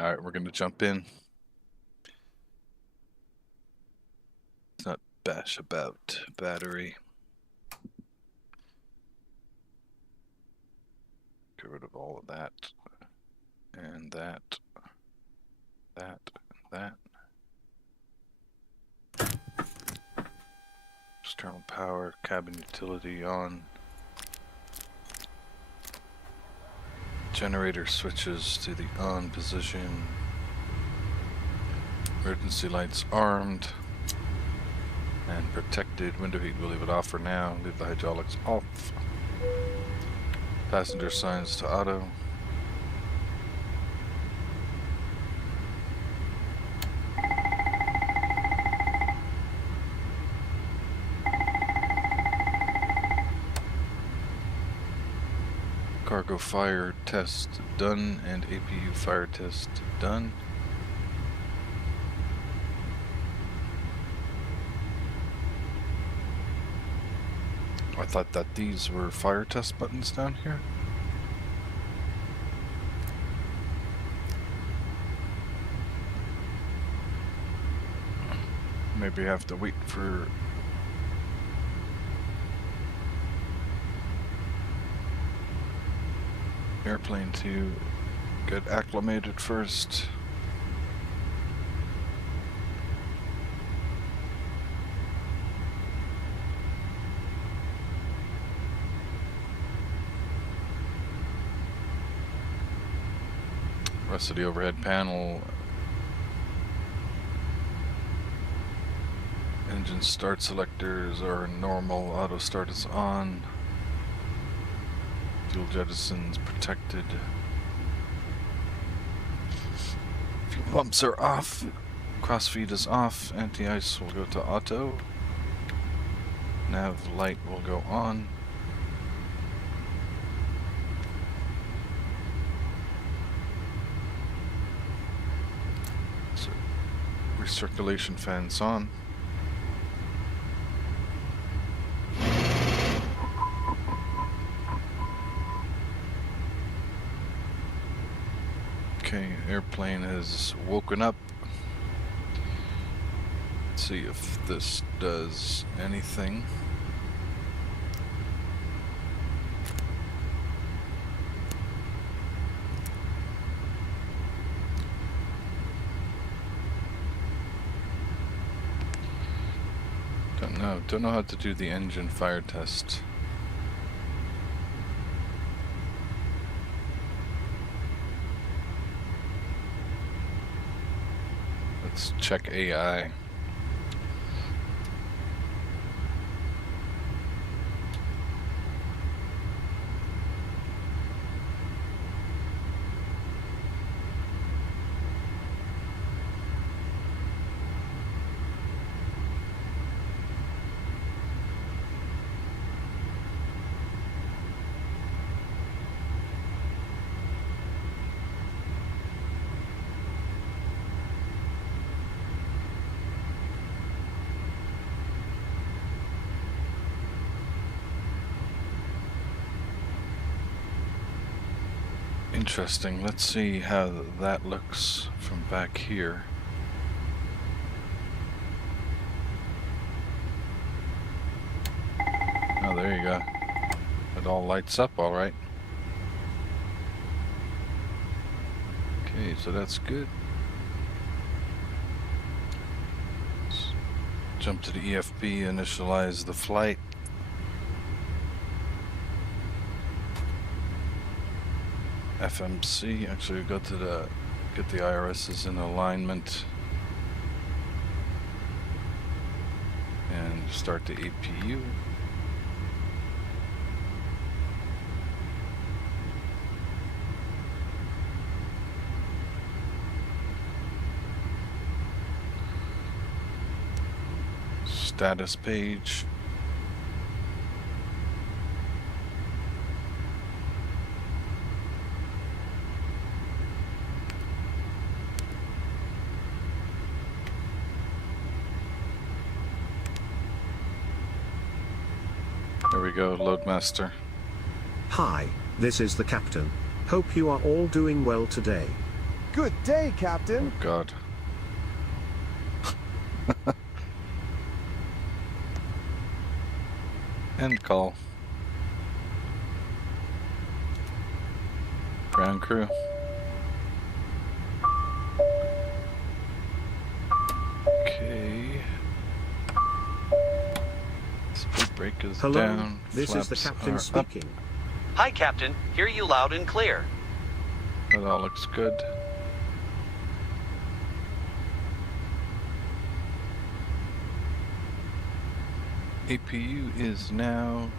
Alright, we're gonna jump in. Let's not bash about battery. Get rid of all of that. And that. That. External power, cabin utility on. Generator switches to the on position. Emergency lights armed and protected. Window heat, we'll leave it off for now. Leave the hydraulics off. Passenger signs to auto. Cargo fire test done and APU fire test done. I thought that these were fire test buttons down here. Maybe I have to wait for airplane to get acclimated first. Rest of the overhead panel. Engine start selectors are normal, auto start is on. Fuel jettisons protected. Fuel pumps are off. Crossfeed is off. Anti-ice will go to auto. Nav light will go on. So, recirculation fans on. Okay, airplane has woken up. Let's see if this does anything. Don't know how to do the engine fire test. Let's check AI. Interesting. Let's see how that looks from back here. Oh, there you go. It all lights up all right. Okay, so that's good. Let's jump to the EFB, initialize the flight. FMC, actually go to the, get the IRSs in alignment and start the APU. Status page. There we go, Loadmaster. Hi, this is the captain. Hope you are all doing well today. Good day, Captain. Oh God. End call. Ground crew. Okay. Speed brake is Hello, down. this is the Flaps captain are speaking. Hi, Captain. Hear you loud and clear. Up. That all looks good. APU is now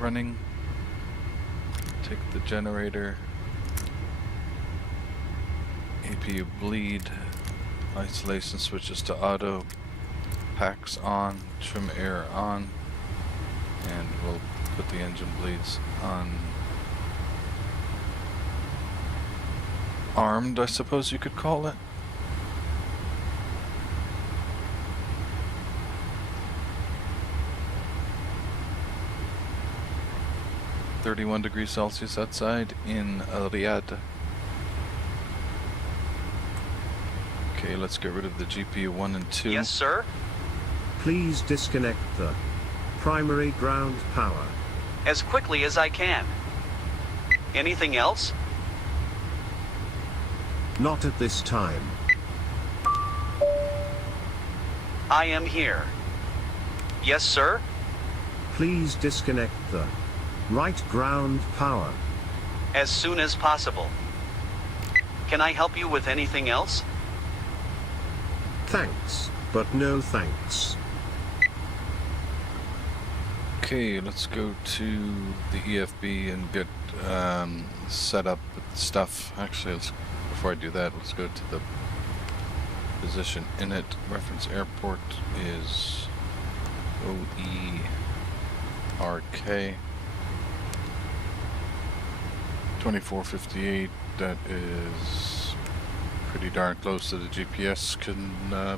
running. Take the generator. APU bleed. Isolation switches to auto. Packs on. Trim air on. And we'll put the engine bleeds on. Armed, I suppose you could call it. (31°C) outside in Riyadh. Okay, let's get rid of the GPU 1 and 2. Yes, sir. Please disconnect the primary ground power. As quickly as I can. Anything else? Not at this time. I am here. Yes, sir. Please disconnect the right ground power. As soon as possible. Can I help you with anything else? Thanks, but no thanks. Okay, let's go to the EFB and get set up with stuff. Actually, before I do that, let's go to the position in it. Reference airport is OERK 2458. That is pretty darn close to the GPS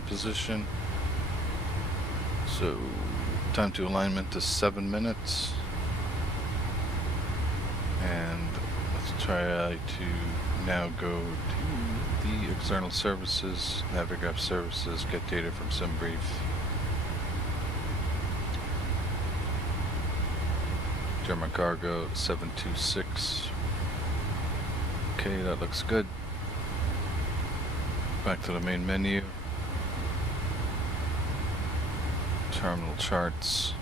position. So time to alignment is 7 minutes. And let's try to now go to the external services, Navigraph services, get data from SimBrief. German cargo 726. Okay, that looks good. Back to the main menu. Terminal charts.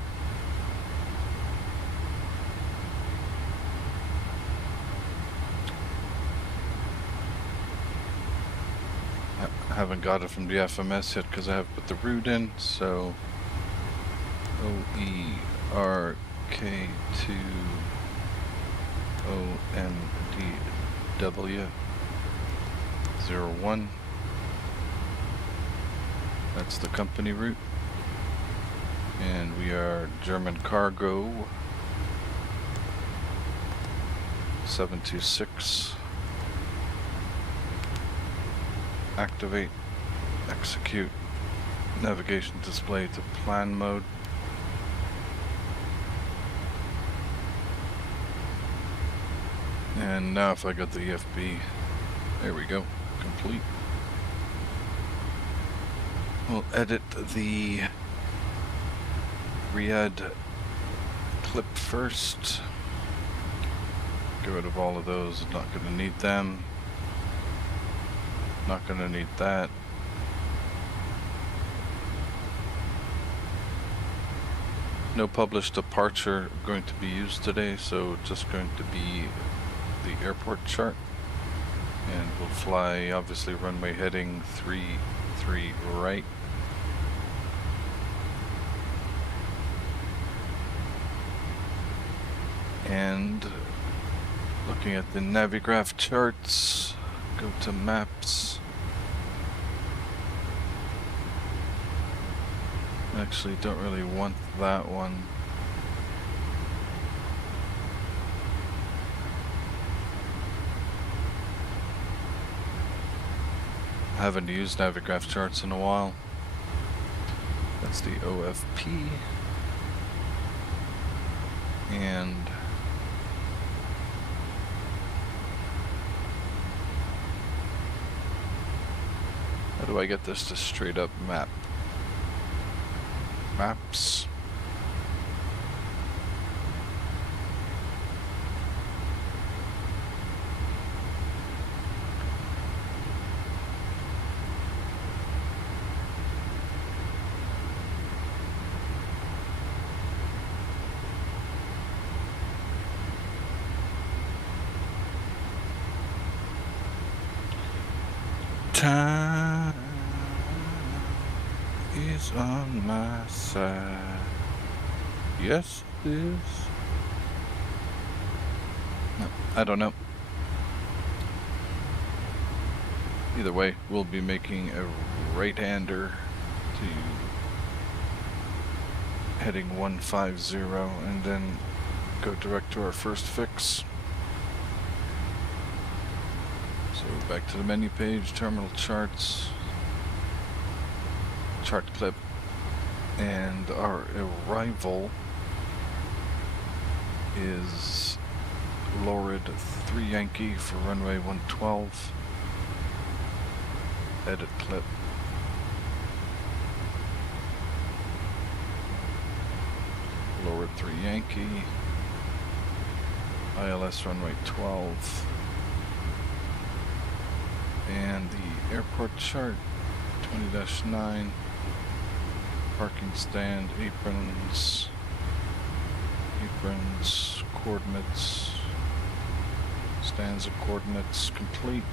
I haven't got it from the FMS yet because I haven't put the route in, so OERK2 OMDW01. That's the company route. And we are German cargo 726. Activate, execute, navigation display to plan mode. And now if I got the EFB, there we go, complete. We'll edit the Riyadh clip first. Get rid of all of those, not going to need them. Not going to need that. No published departure going to be used today, so just going to be the airport chart. And we'll fly, obviously, runway heading 33 right. And looking at the Navigraph charts, go to maps. Actually, don't really want that one. I haven't used Navigraph charts in a while. That's the OFP. And How do I get this to straight up map? Maps. Time is on my side. Yes, it is. No, I don't know. Either way, we'll be making a right-hander to heading 150 and then go direct to our first fix. So back to the menu page, terminal charts, chart clip, and our arrival is Lorid 3 Yankee for runway 112. Edit clip. Lorid 3 Yankee. ILS runway 12. And the airport chart 20-9. Parking stand, aprons, coordinates, stands and coordinates complete.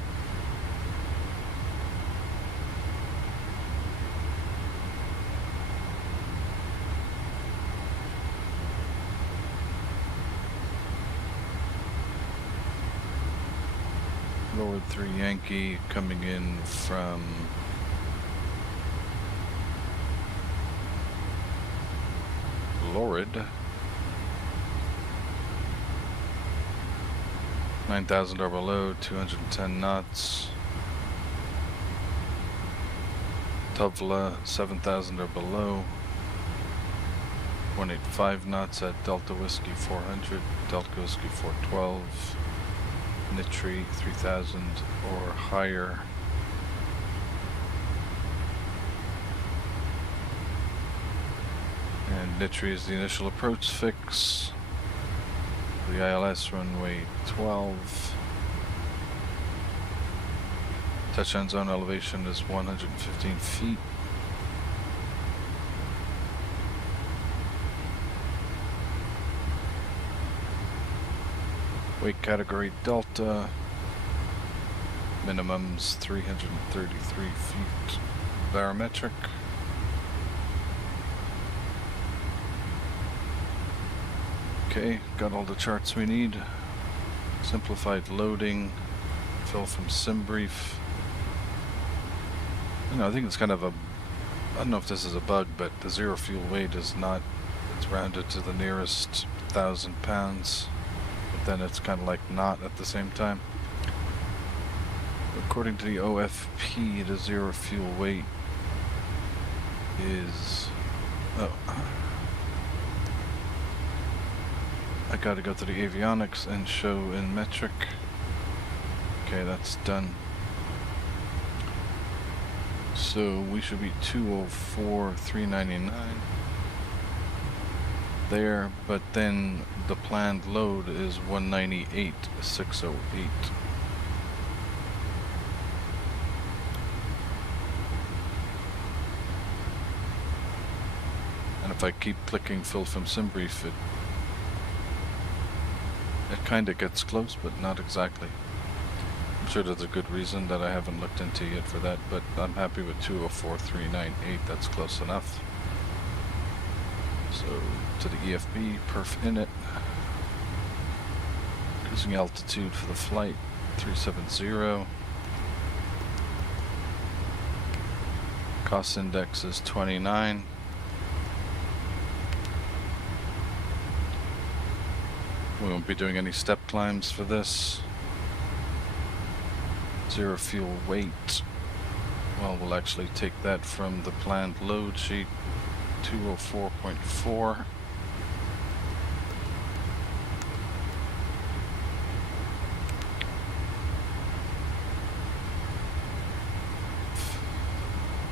Lower 3 Yankee coming in from Lorid. 9,000 or below, 210 knots. Tuvla, 7,000 or below. 185 knots at Delta Whiskey 400, Delta Whiskey 412. Nitri 3,000 or higher. And Nitri is the initial approach fix. The ILS runway 12. Touchdown zone elevation is 115 feet. Weight category Delta. Minimums 333 feet barometric. Okay, got all the charts we need. Simplified loading. Fill from sim brief. You know, I think it's kind of a, I don't know if this is a bug, but the zero fuel weight is not, it's rounded to the nearest 1,000 pounds. But then it's kind of like not at the same time. According to the OFP, the zero fuel weight is, oh, I gotta go to the avionics and show in metric. Okay, that's done. So we should be 204,399 there, but then the planned load is 198,608. And if I keep clicking fill from SimBrief, it kind of gets close, but not exactly. I'm sure there's a good reason that I haven't looked into yet for that, but I'm happy with 204,398. That's close enough. So to the EFB, perf init. Cruising altitude for the flight 370. Cost index is 29. We won't be doing any step climbs for this. Zero fuel weight. Well, we'll actually take that from the planned load sheet. 204.4.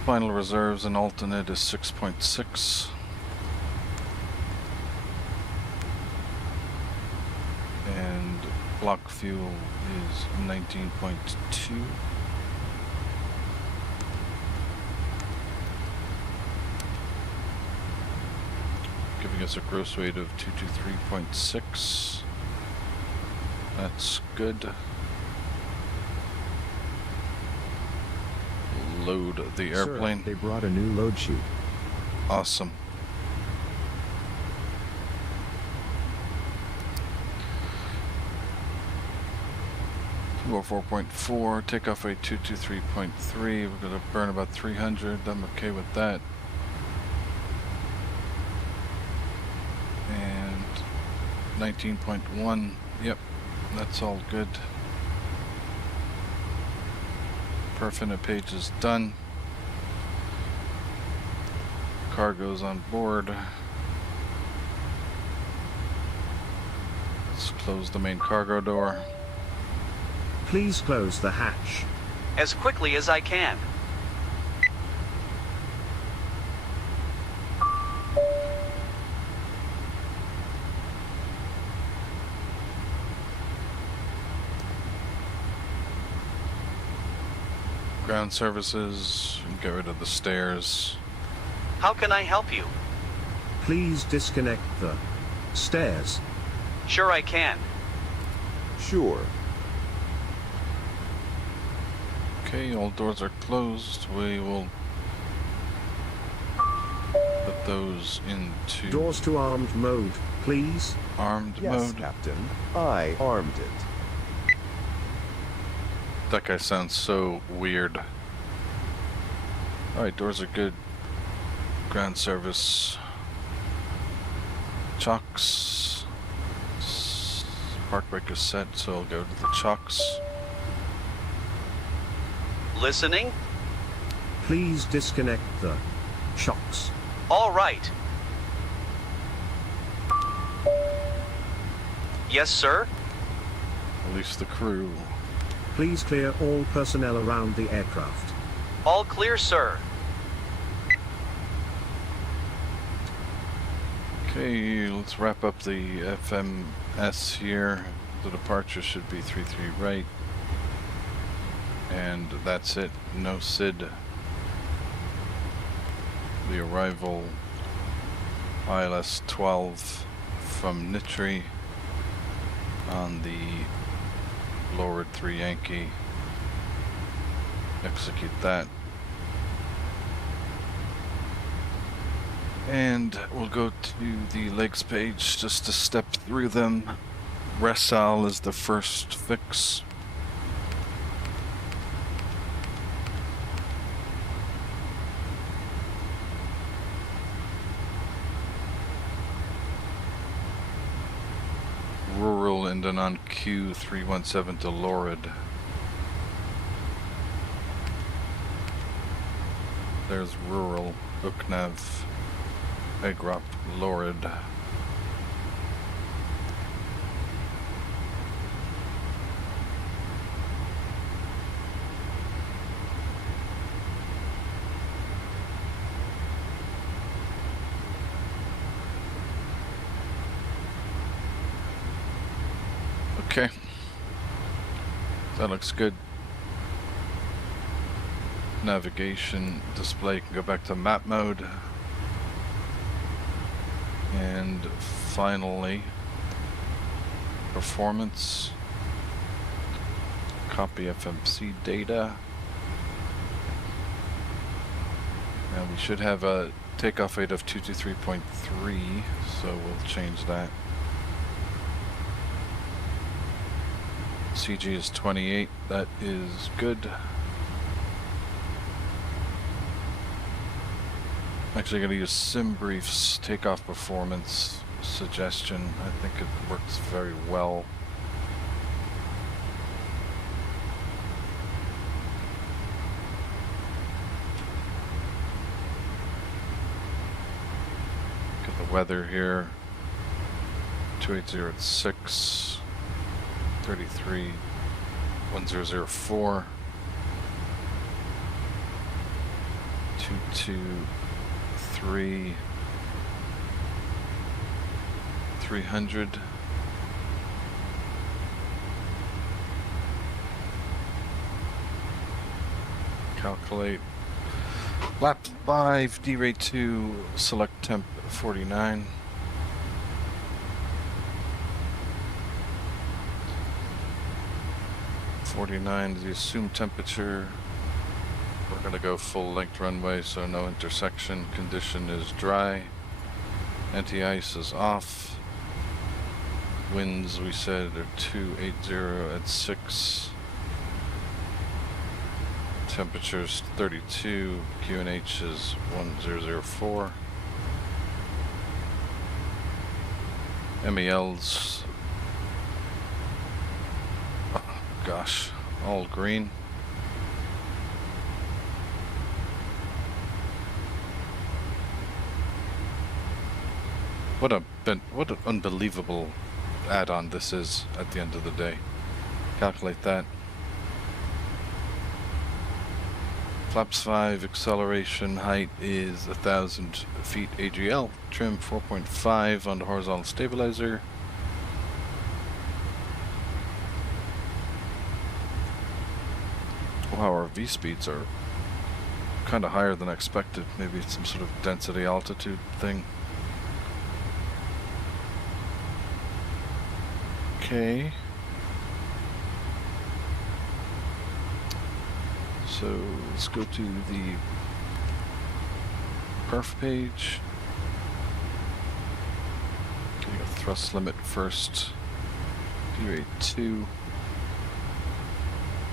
Final reserves and alternate is 6.6. And block fuel is 19.2. Giving us a gross weight of 223.6. That's good. Load the airplane. Sir, they brought a new load chute. Awesome. Or 4.4, takeoff rate 223.3. We're gonna burn about 300. I'm okay with that. And 19.1. Yep, that's all good. Perfinite page is done. Cargo's on board. Let's close the main cargo door. Please close the hatch. As quickly as I can. Ground services, get rid of the stairs. How can I help you? Please disconnect the stairs. Sure I can. Sure. Okay, all doors are closed. We will put those into Doors to armed mode, please. armed Yes, mode. Captain. I armed it. That guy sounds so weird. Alright, doors are good. Ground service. Chocks. Park brake is set, so I'll go to the chocks. Listening? Please disconnect the chocks. All right. Yes, sir. Release the crew. Please clear all personnel around the aircraft. All clear, sir. Okay, let's wrap up the FMS here. The departure should be 33 right. And that's it. No SID. The arrival ILS 12 from Nitri on the lowered 3 Yankee. Execute that. And we'll go to the legs page just to step through them. Resal is the first fix. Rural and then on Q317 to Lorid. There's rural, Uknav, Egrop, Lorid. Okay, that looks good. Navigation display can go back to map mode. And finally, performance. Copy FMC data. And we should have a takeoff rate of 223.3, so we'll change that. CG is 28, that is good. Actually going to use SimBrief's takeoff performance suggestion. I think it works very well. Get the weather here. 280 at 6. 33 1004 223 300. Calculate. Lap 5, D-rate 2, select temp 49. Is the assumed temperature. We're gonna go full length runway, so no intersection. Condition is dry. Anti-ice is off. Winds we said are 280 at 6. Temperature's 32. QNH is 1004. MEL's, oh gosh, all green. What an unbelievable add-on this is at the end of the day. Calculate that. Flaps 5, acceleration height is 1,000 feet AGL. Trim 4.5 on the horizontal stabilizer. Wow, our V speeds are kind of higher than expected. Maybe it's some sort of density altitude thing. Okay. So let's go to the perf page. Okay, thrust limit first. D-rate 2.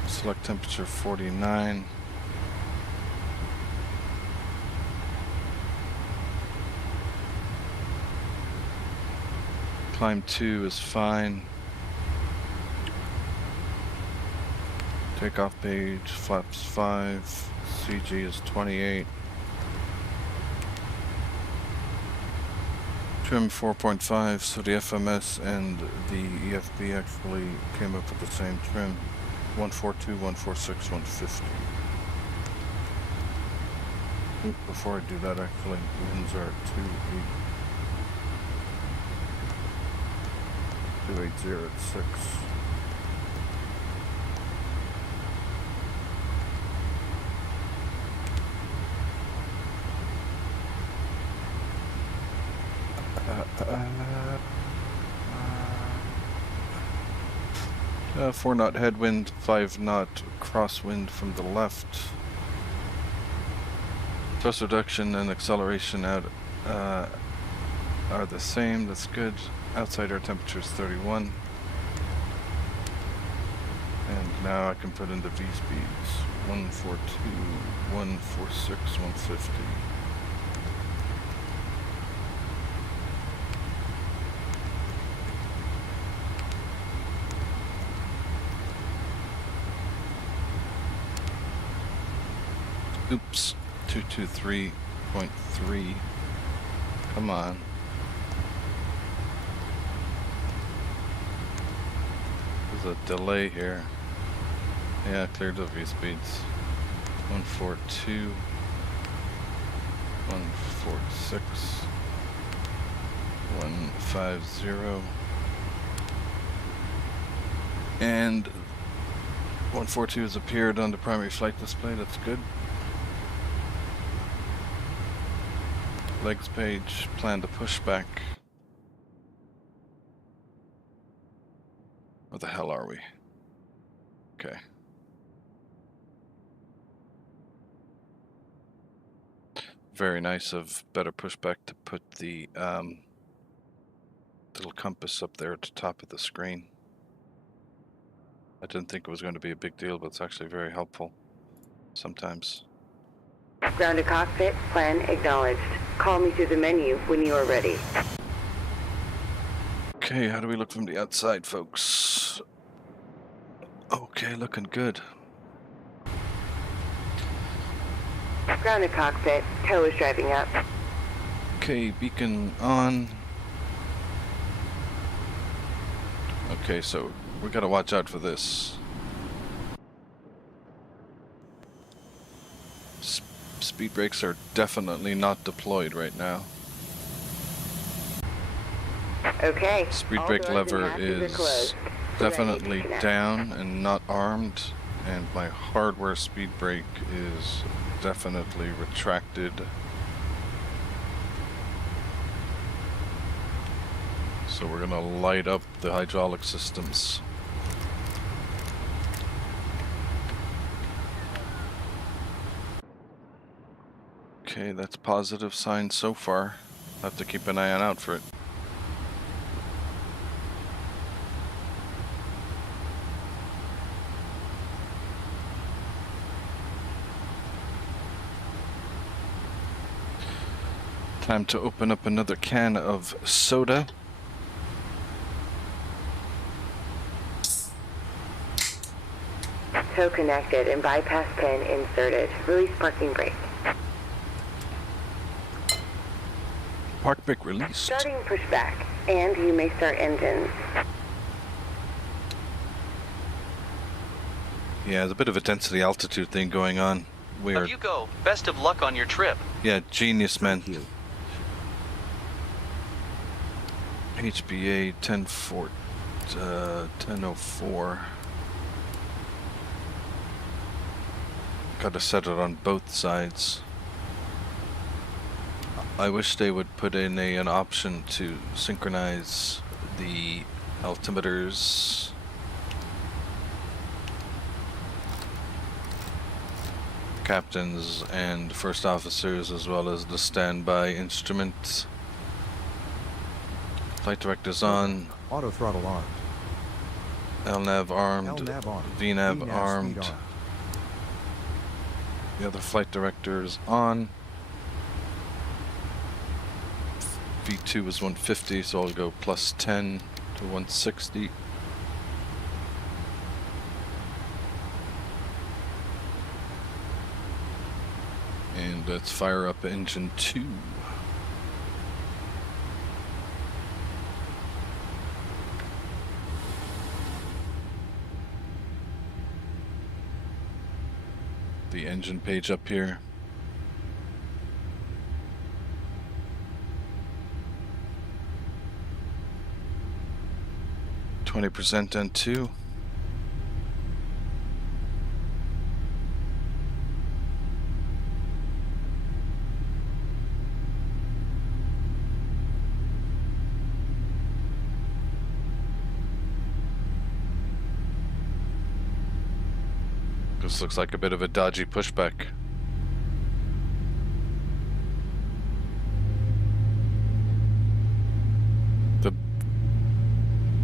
Select temperature 49. Climb 2 is fine. Takeoff page, flaps 5, CG is 28. Trim 4.5, so the FMS and the EFB actually came up with the same trim. 142, 146, 150. Before I do that, actually, winds are 280 at 6. Four knot headwind, 5 knot crosswind from the left. Thrust reduction and acceleration out are the same. That's good. Outside air temperature is 31. And now I can put in the V speeds. 142, 146, 150. Oops, 223.3. Come on. There's a delay here. Yeah, cleared the V speeds. 142, 146, 150, and 142 has appeared on the primary flight display. That's good. Legs page, plan to pushback. Where the hell are we? Okay. Very nice of Better Pushback to put the little compass up there at the top of the screen. I didn't think it was going to be a big deal, but it's actually very helpful sometimes. Ground to cockpit, plan acknowledged. Call me through the menu when you are ready. Okay, how do we look from the outside, folks? Okay, looking good. Ground to cockpit, tow is driving up. Okay, beacon on. Okay, so we gotta watch out for this. speed brakes are definitely not deployed right now. Okay. Speed all brake doors and lever hatches are is closed. definitely Ready to connect. down and not armed, and my hardware speed brake is definitely retracted. So we're gonna light up the hydraulic systems. Okay, that's positive sign so far. Have to keep an eye out for it. Time to open up another can of soda. Tow connected and bypass pin inserted. Release parking brake. Park brake released. Starting pushback, and you may start engines. Yeah, there's a bit of a density altitude thing going on. Weird. Up you go. Best of luck on your trip. Yeah, genius, man. Thank you. HBA 1004. Gotta set it on both sides. I wish they would put in an option to synchronize the altimeters. Captains and first officers, as well as the standby instruments. Flight director's on. Auto throttle armed. LNAV armed. LNAV armed. VNAV speed armed. The other flight director's on. V2 is 150, so I'll go plus 10 to 160. And let's fire up engine 2. The engine page up here. %, and 2. This looks like a bit of a dodgy pushback.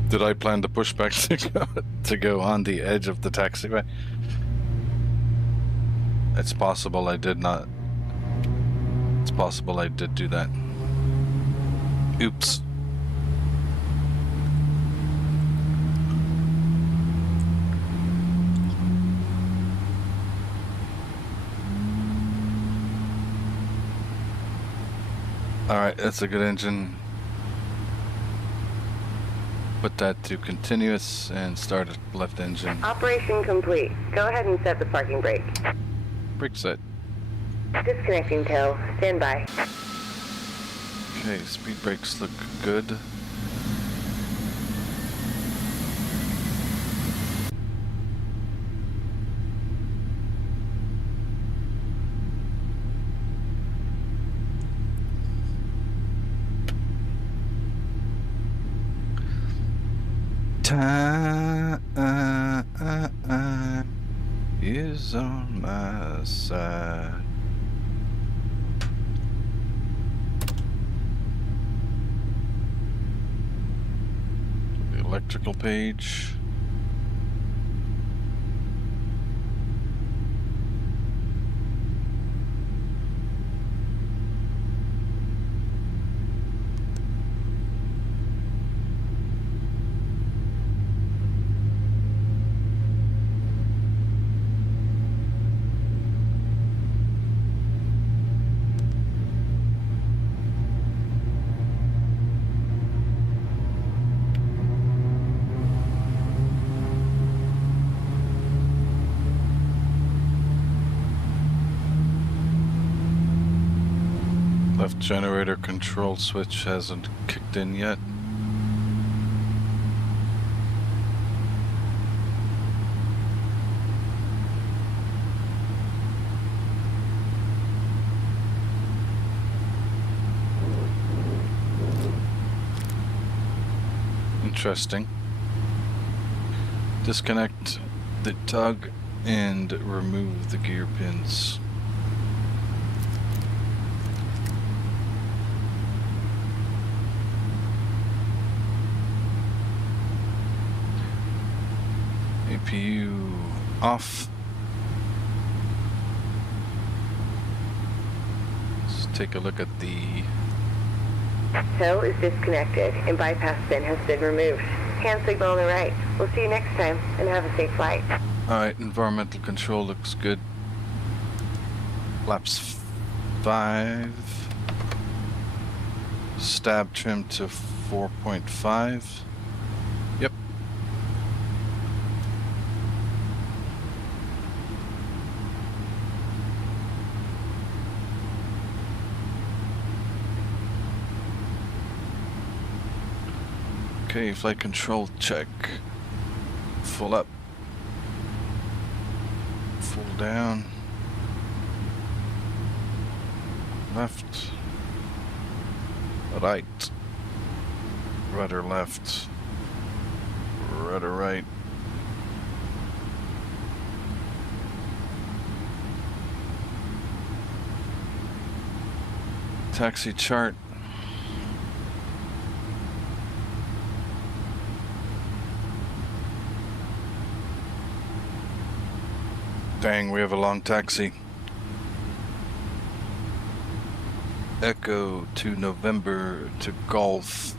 Did I plan the pushback to go on the edge of the taxiway? It's possible I did not. It's possible I did do that. Oops. Alright, that's a good engine. Put that to continuous and start at left engine. Operation complete. Go ahead and set the parking brake. Brake set. Disconnecting tow. Stand by. Okay, speed brakes look good. Time is on my side. The electrical page. left generator control switch hasn't kicked in yet. Interesting. Disconnect the tug and remove the gear pins. APU off. Let's take a look at the... Tow is disconnected and bypass pin has been removed. Hand signal on the right. We'll see you next time and have a safe flight. Alright, environmental control looks good. Flaps 5. Stab trim to 4.5. Yep. Okay, flight control check. Full up. Full down. Left. Right. Rudder left. Rudder right. Taxi chart. Dang, we have a long taxi. Echo to November to Golf.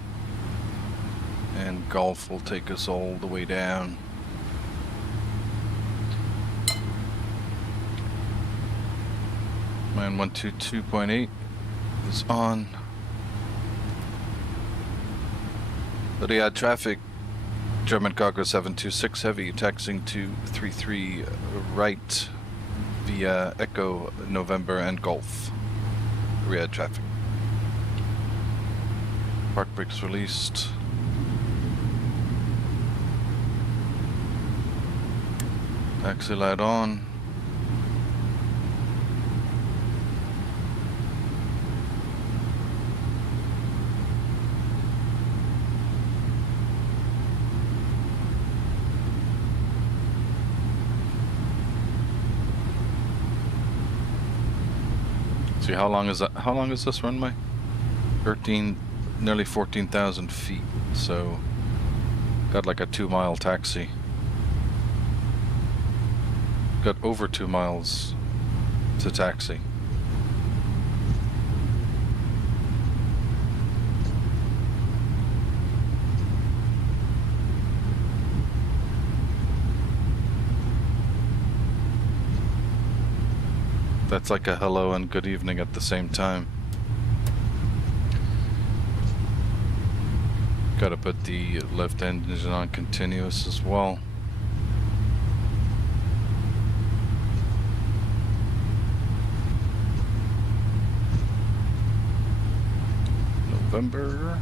And Golf will take us all the way down. Mine 122.8 is on. Riyadh traffic. German cargo 726 heavy, taxiing to 33 right via Echo, November and Golf. Riyadh traffic. Park brakes released. Taxi light on. See, how long is that? How long is this runway? 13, nearly 14,000 feet. So, got like a 2-mile taxi. Got over 2 miles to taxi. That's like a hello and good evening at the same time. Gotta put the left engine on continuous as well. November.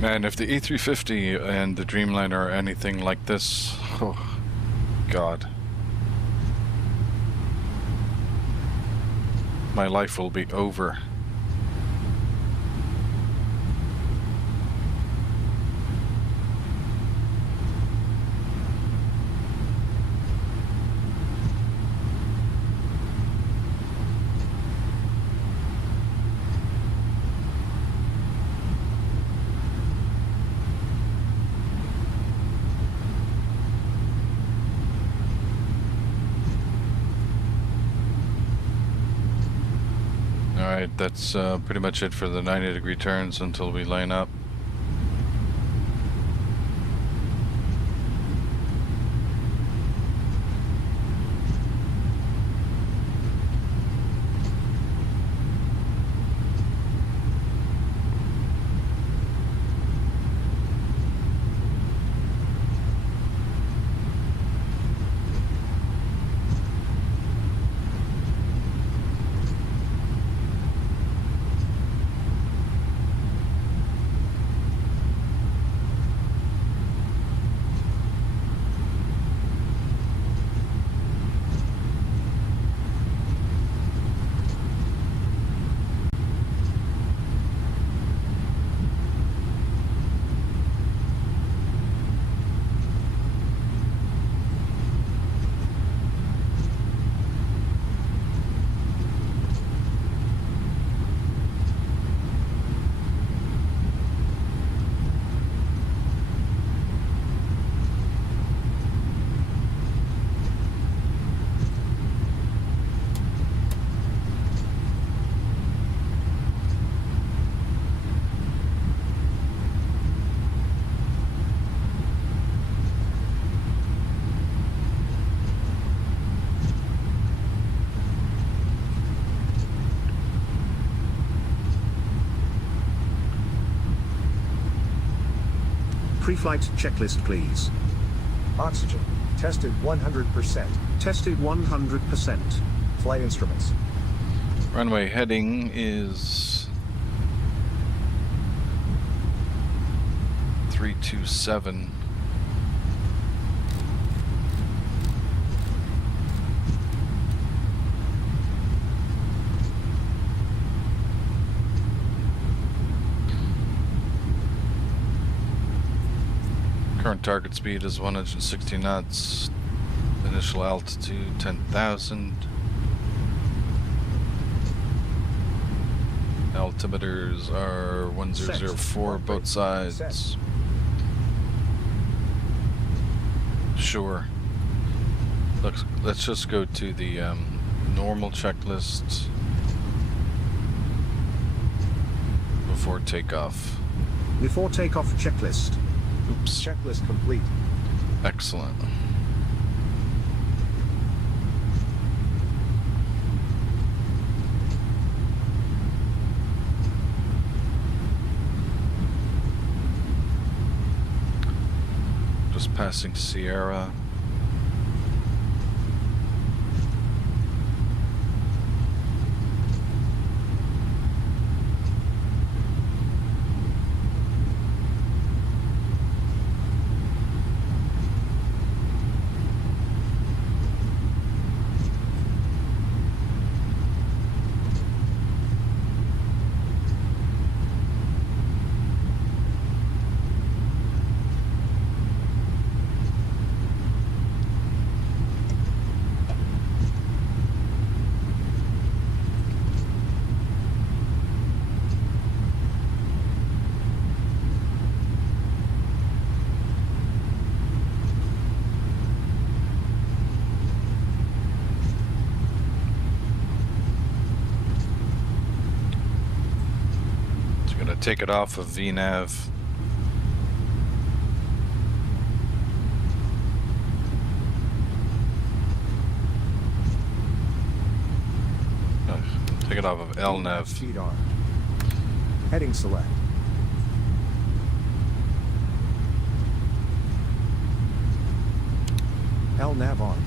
Man, if the A350 and the Dreamliner are anything like this, oh, God. My life will be over. Alright, that's pretty much it for the 90-degree turns until we line up. Pre-flight checklist, please. Oxygen. Tested 100%. Tested 100%. Flight instruments. Runway heading is 327. Current target speed is 160 knots. Initial altitude 10,000. Altimeters are 1004 both sides. Sure. Let's just go to the normal checklist before takeoff. Before takeoff checklist. Oops. Checklist complete. Excellent. Just passing Sierra. Take it off of VNav. Take it off of LNav. Speed on. Heading select. LNav on.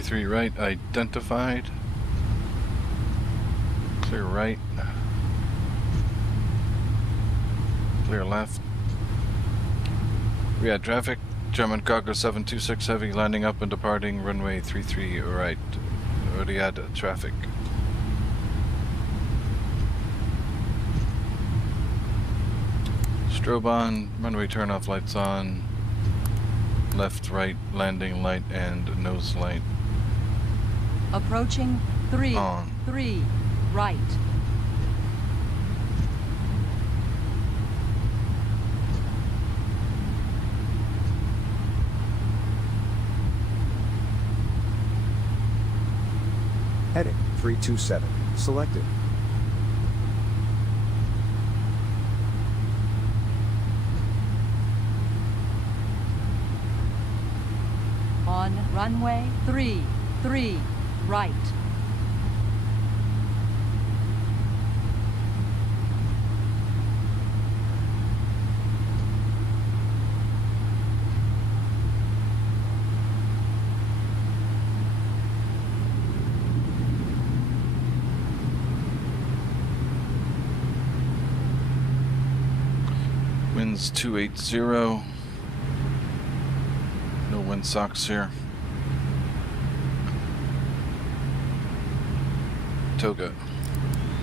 33 right identified. Clear right. Clear left. Riyadh traffic. German cargo 726 heavy landing up and departing runway 33 right. Riyadh traffic. Strobe on, runway turn off, lights on, left, right, landing light and nose light. Approaching 3 On. 3 right. Heading 327. Selected. On runway 3 3 right. Winds 280. No wind socks here. Toga.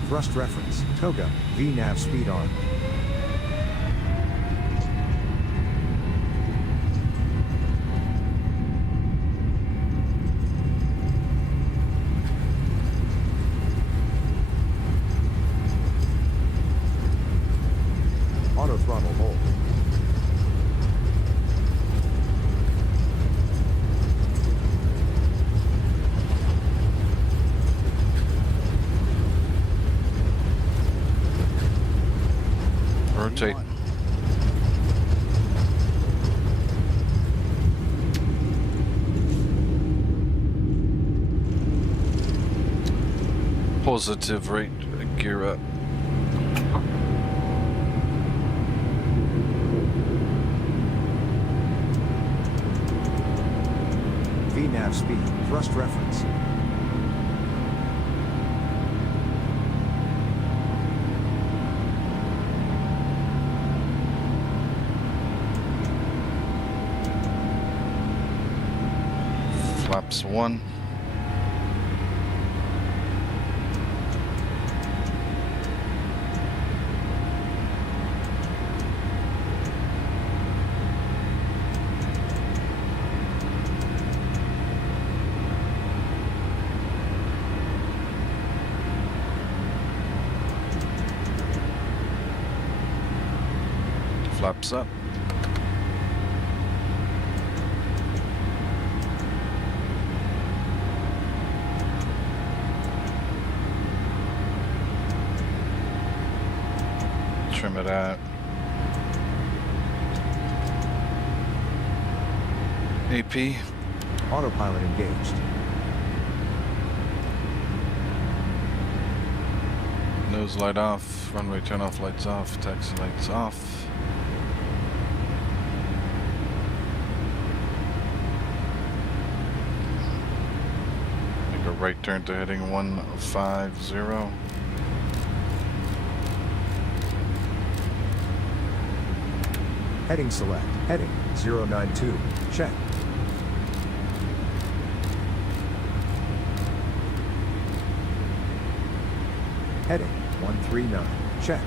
Thrust reference. Toga. VNAV speed on. Auto throttle hold. Rotate. Positive rate, gear up. VNAV speed. Thrust reference. Flaps 1. Flaps up. Trim it out. AP. Autopilot engaged. Nose light off. Runway turn off, lights off. Taxi lights off. Make a right turn to heading 150. Heading select. Heading 092. Check. Heading 139. Check.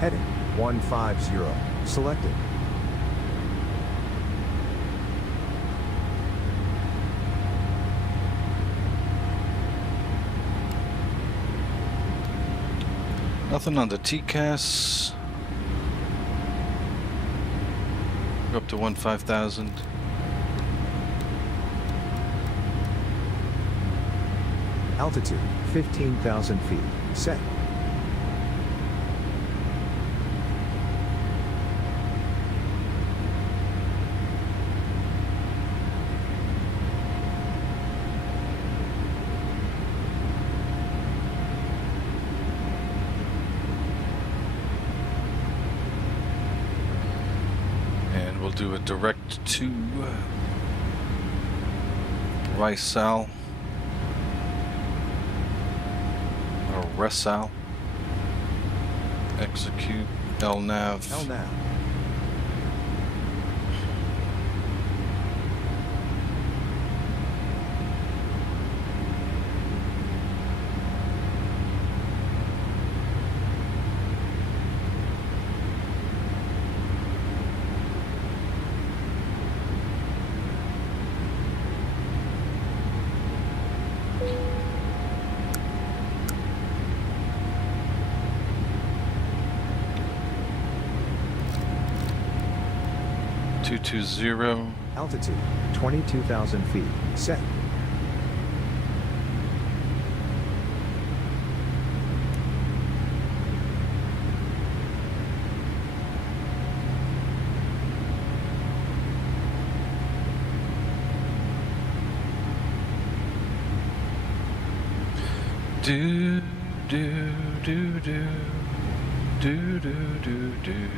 Heading 150. Selected. Nothing on the TCAS. Go up to 15,000. Altitude 15,000 feet. Set. And we'll do a direct to Rysal or Resal. Execute LNAV. LNAV. Zero. Altitude 22,000 feet. Set. Do do do do do do do do.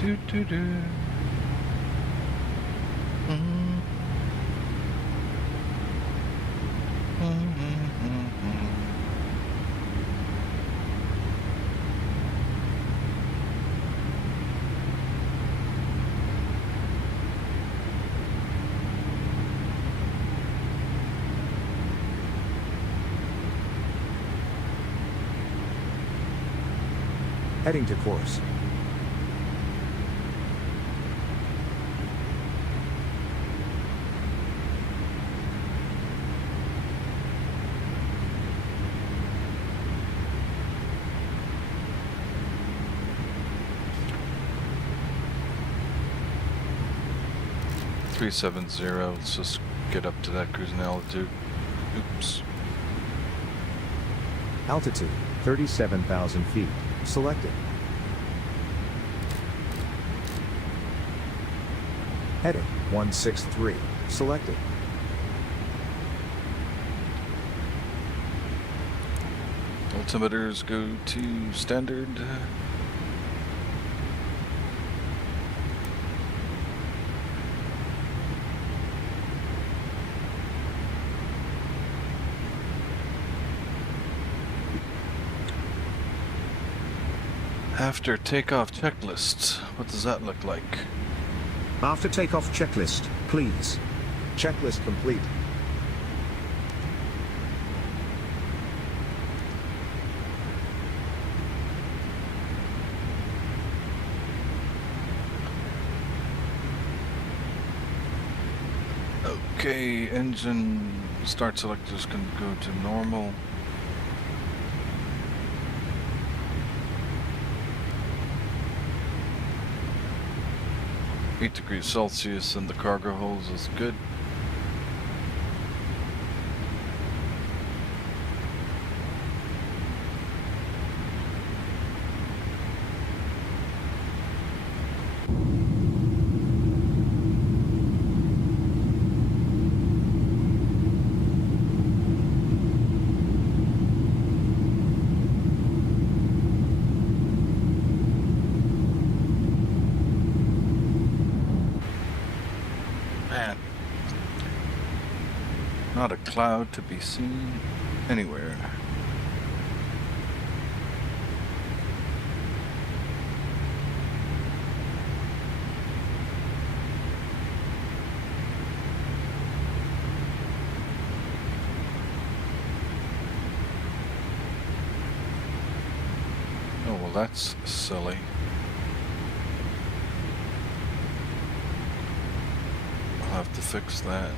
Do do do. Heading to course. .370. Let's just get up to that cruising altitude. Oops. Altitude 37,000 feet. Selected. Heading 163. Selected. Altimeters go to standard. After takeoff checklist, what does that look like? After takeoff checklist, please. Checklist complete. Okay, engine start selectors can go to normal. .8°C in the cargo holds is good. Not a cloud to be seen anywhere. Oh, well, that's silly. I'll have to fix that.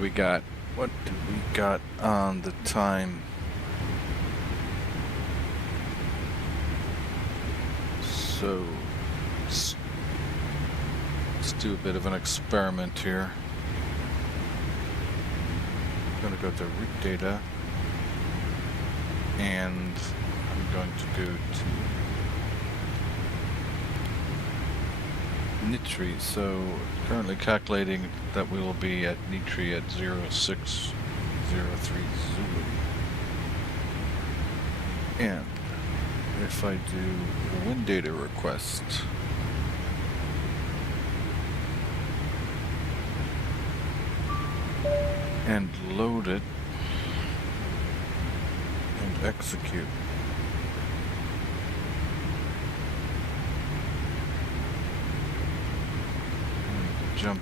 do we got? What do we got on the time? So let's do a bit of an experiment here. I'm going to go to route data, and I'm going to go to Nitri. So currently calculating that we will be at Nitri at 0603 Zulu. And if I do wind data request, and load it and execute, and jump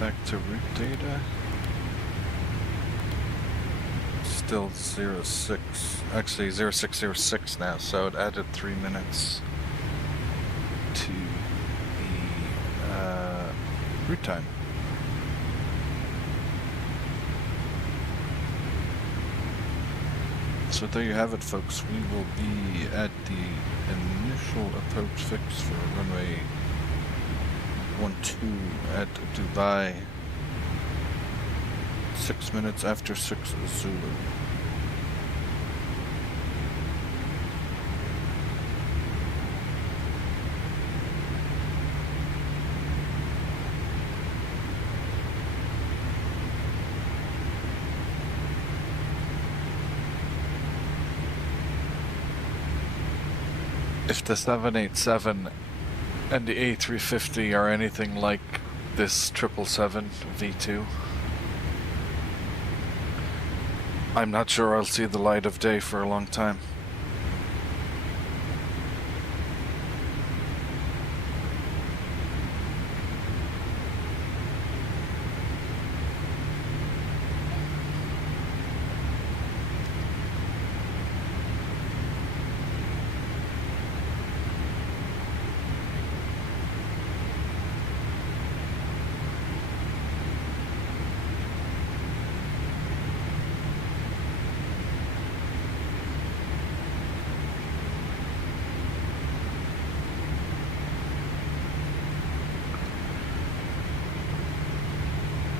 back to route data, still 06, actually 0606 now, so it added 3 minutes to the route time. So there you have it, folks. We will be at the initial approach fix for runway 12 at Dubai 6 minutes after 6 Zulu. If the 787 and the A350 are anything like this 777 V2, I'm not sure I'll see the light of day for a long time.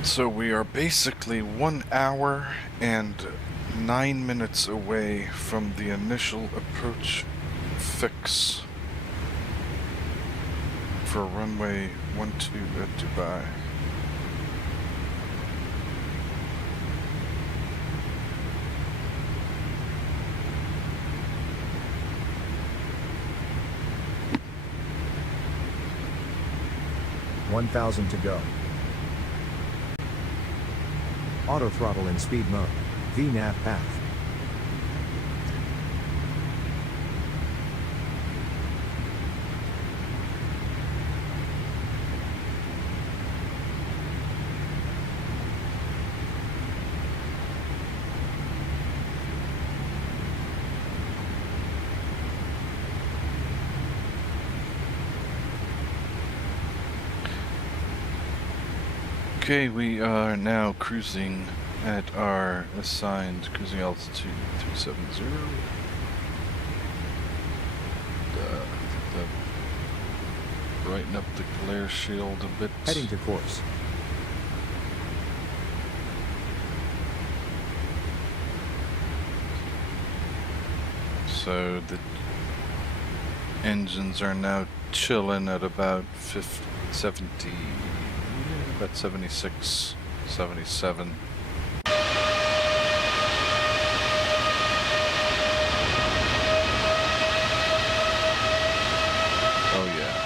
So we are basically 1 hour and 9 minutes away from the initial approach fix for runway 12 at Dubai. $1,000 to go. Auto throttle in speed mode. VNAV path. Okay, we are now cruising at our assigned cruising altitude 370. Brighten up the glare shield a bit. Heading to course. So the engines are now chilling at about 70, about 76, 77. Oh yeah.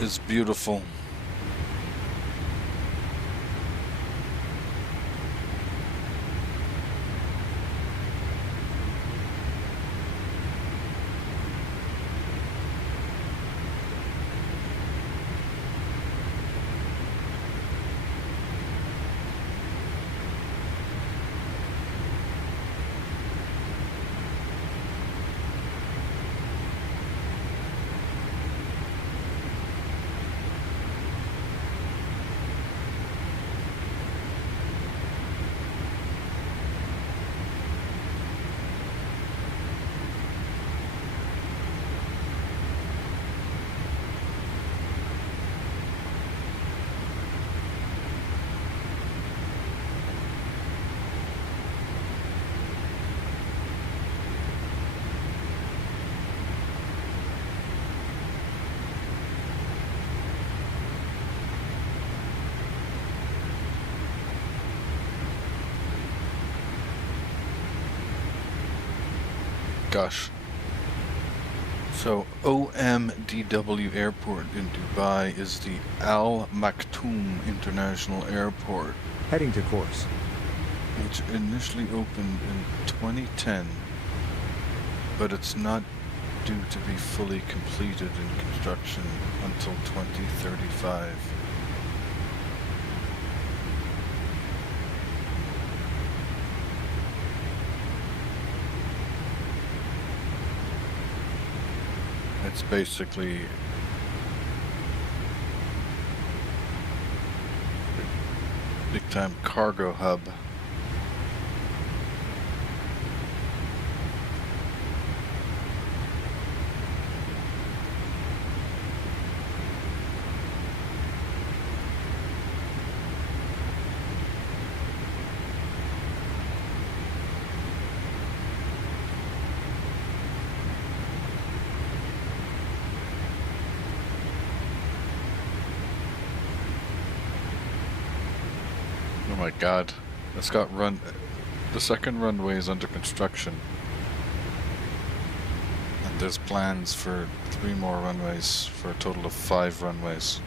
It's beautiful. gosh. So OMDW Airport in Dubai is the Al Maktoum International Airport, Heading to course. which initially opened in 2010, but it's not due to be fully completed in construction until 2035. It's basically a big time cargo hub. Oh my god, it's got the second runway is under construction. And there's plans for 3 more runways for a total of 5 runways.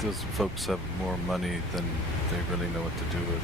Those folks have more money than they really know what to do with.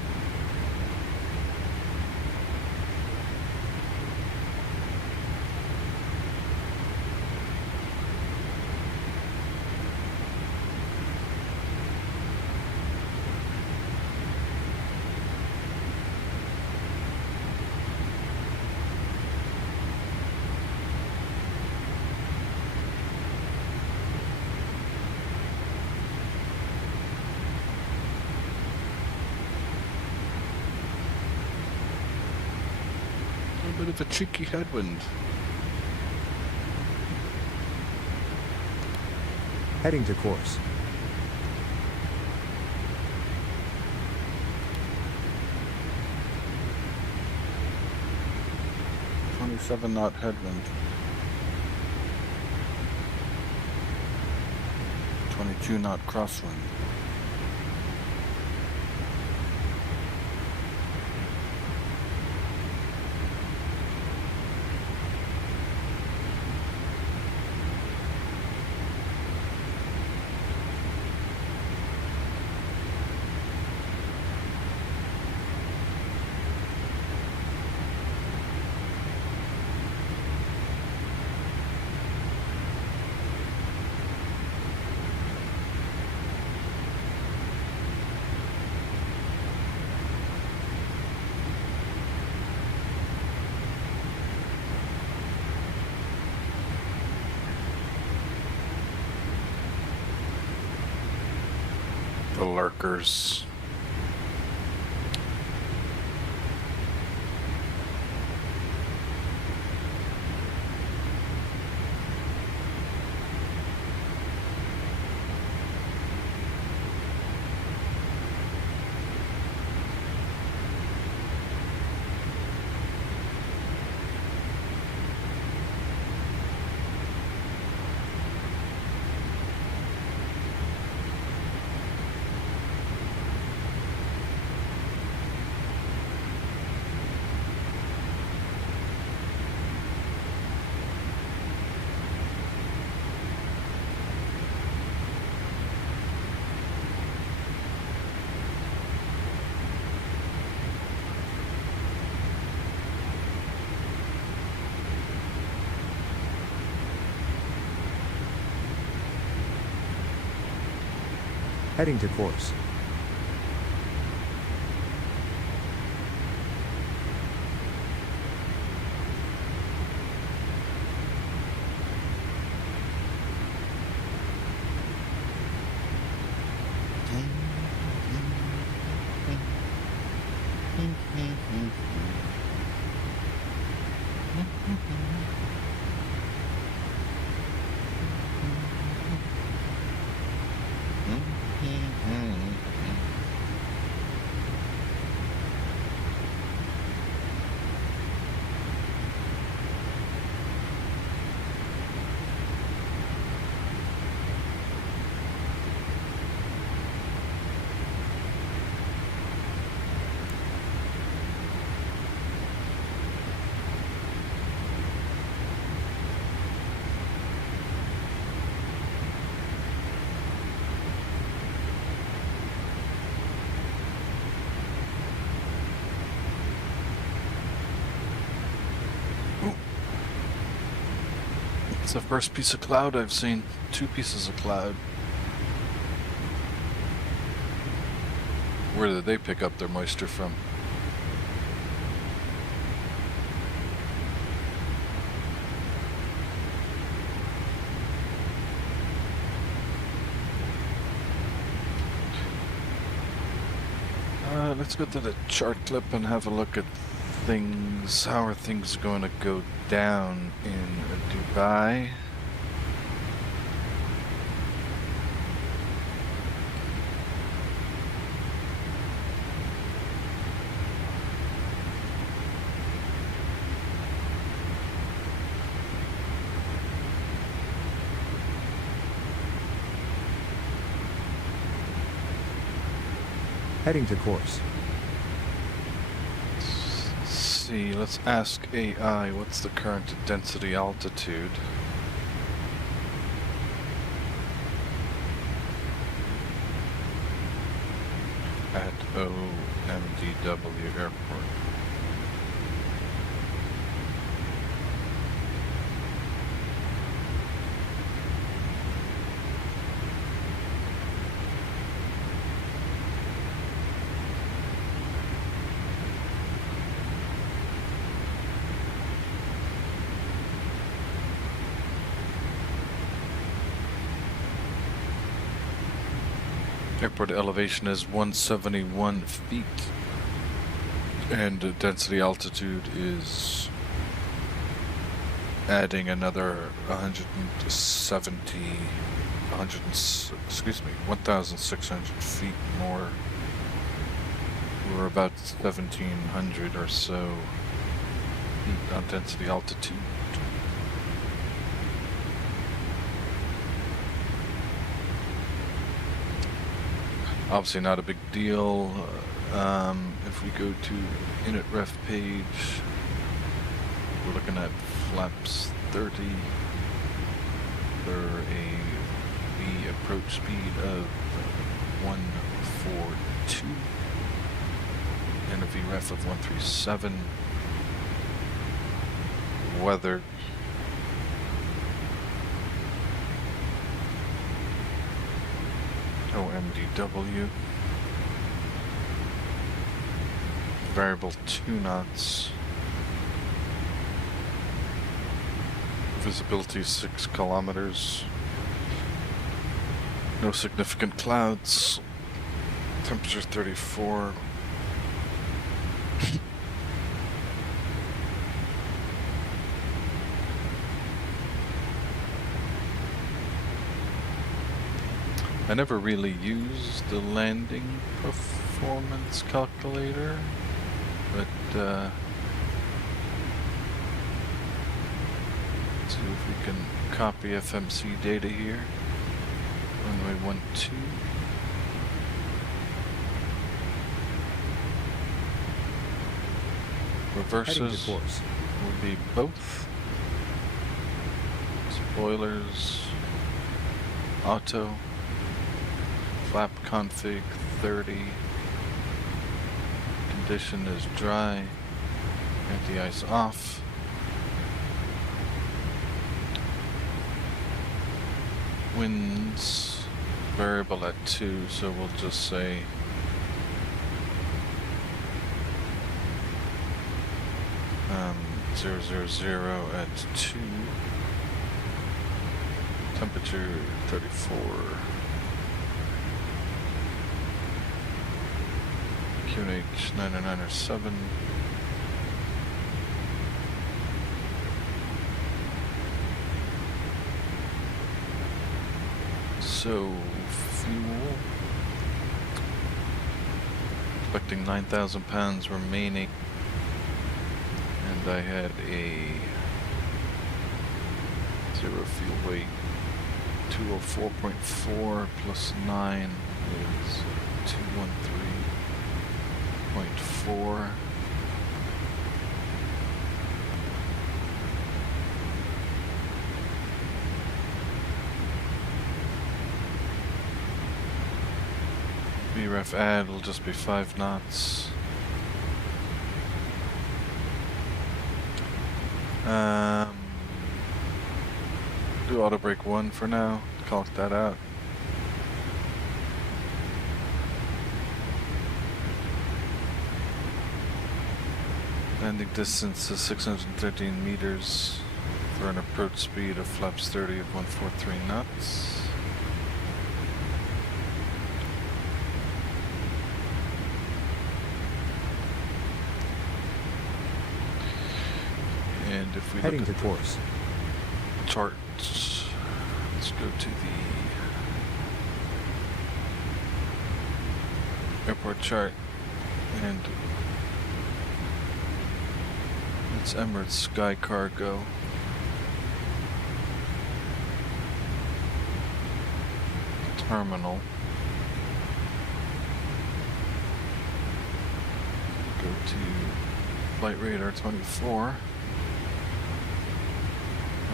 A bit of a cheeky headwind. Heading to course. Knot headwind. 22 knot crosswind. The lurkers. Heading to course. the first piece of cloud I've seen. 2 pieces of cloud. Where did they pick up their moisture from? Let's go to the chart clip and have a look at things. How are things going to go down in Dubai? Heading to course. See, let's ask AI what's the current density altitude. At OMDW Airport. Airport elevation is 171 feet, and the density altitude is adding another 1,600 feet more. We're about 1,700 or so feet on density altitude. Obviously not a big deal. If we go to init ref page, we're looking at flaps 30 for a V approach speed of 142 and a VREF of 137. Weather. OMDW. Variable 2 knots. Visibility 6 kilometers. No significant clouds. Temperature 34. I never really used the landing performance calculator, but let's see if we can copy FMC data here. Runway 12. Reverses would be both. Spoilers, auto. Flap config 30. Condition is dry. Anti-ice off. Winds variable at 2, so we'll just say 000 at 2. Temperature 34. QNH 90907. So, fuel. Expecting 9,000 pounds remaining. And I had a 0 fuel weight. 204.4 plus 9 is 213.4. VREF add will just be 5 knots. auto brake 1 for now. Caulk that out. Landing distance is 613 meters for an approach speed of flaps 30 of 143 knots. And if we Heading look to at course. the charts, let's go to the airport chart, and it's Emirates Sky Cargo. Terminal. Go to Flight Radar 24.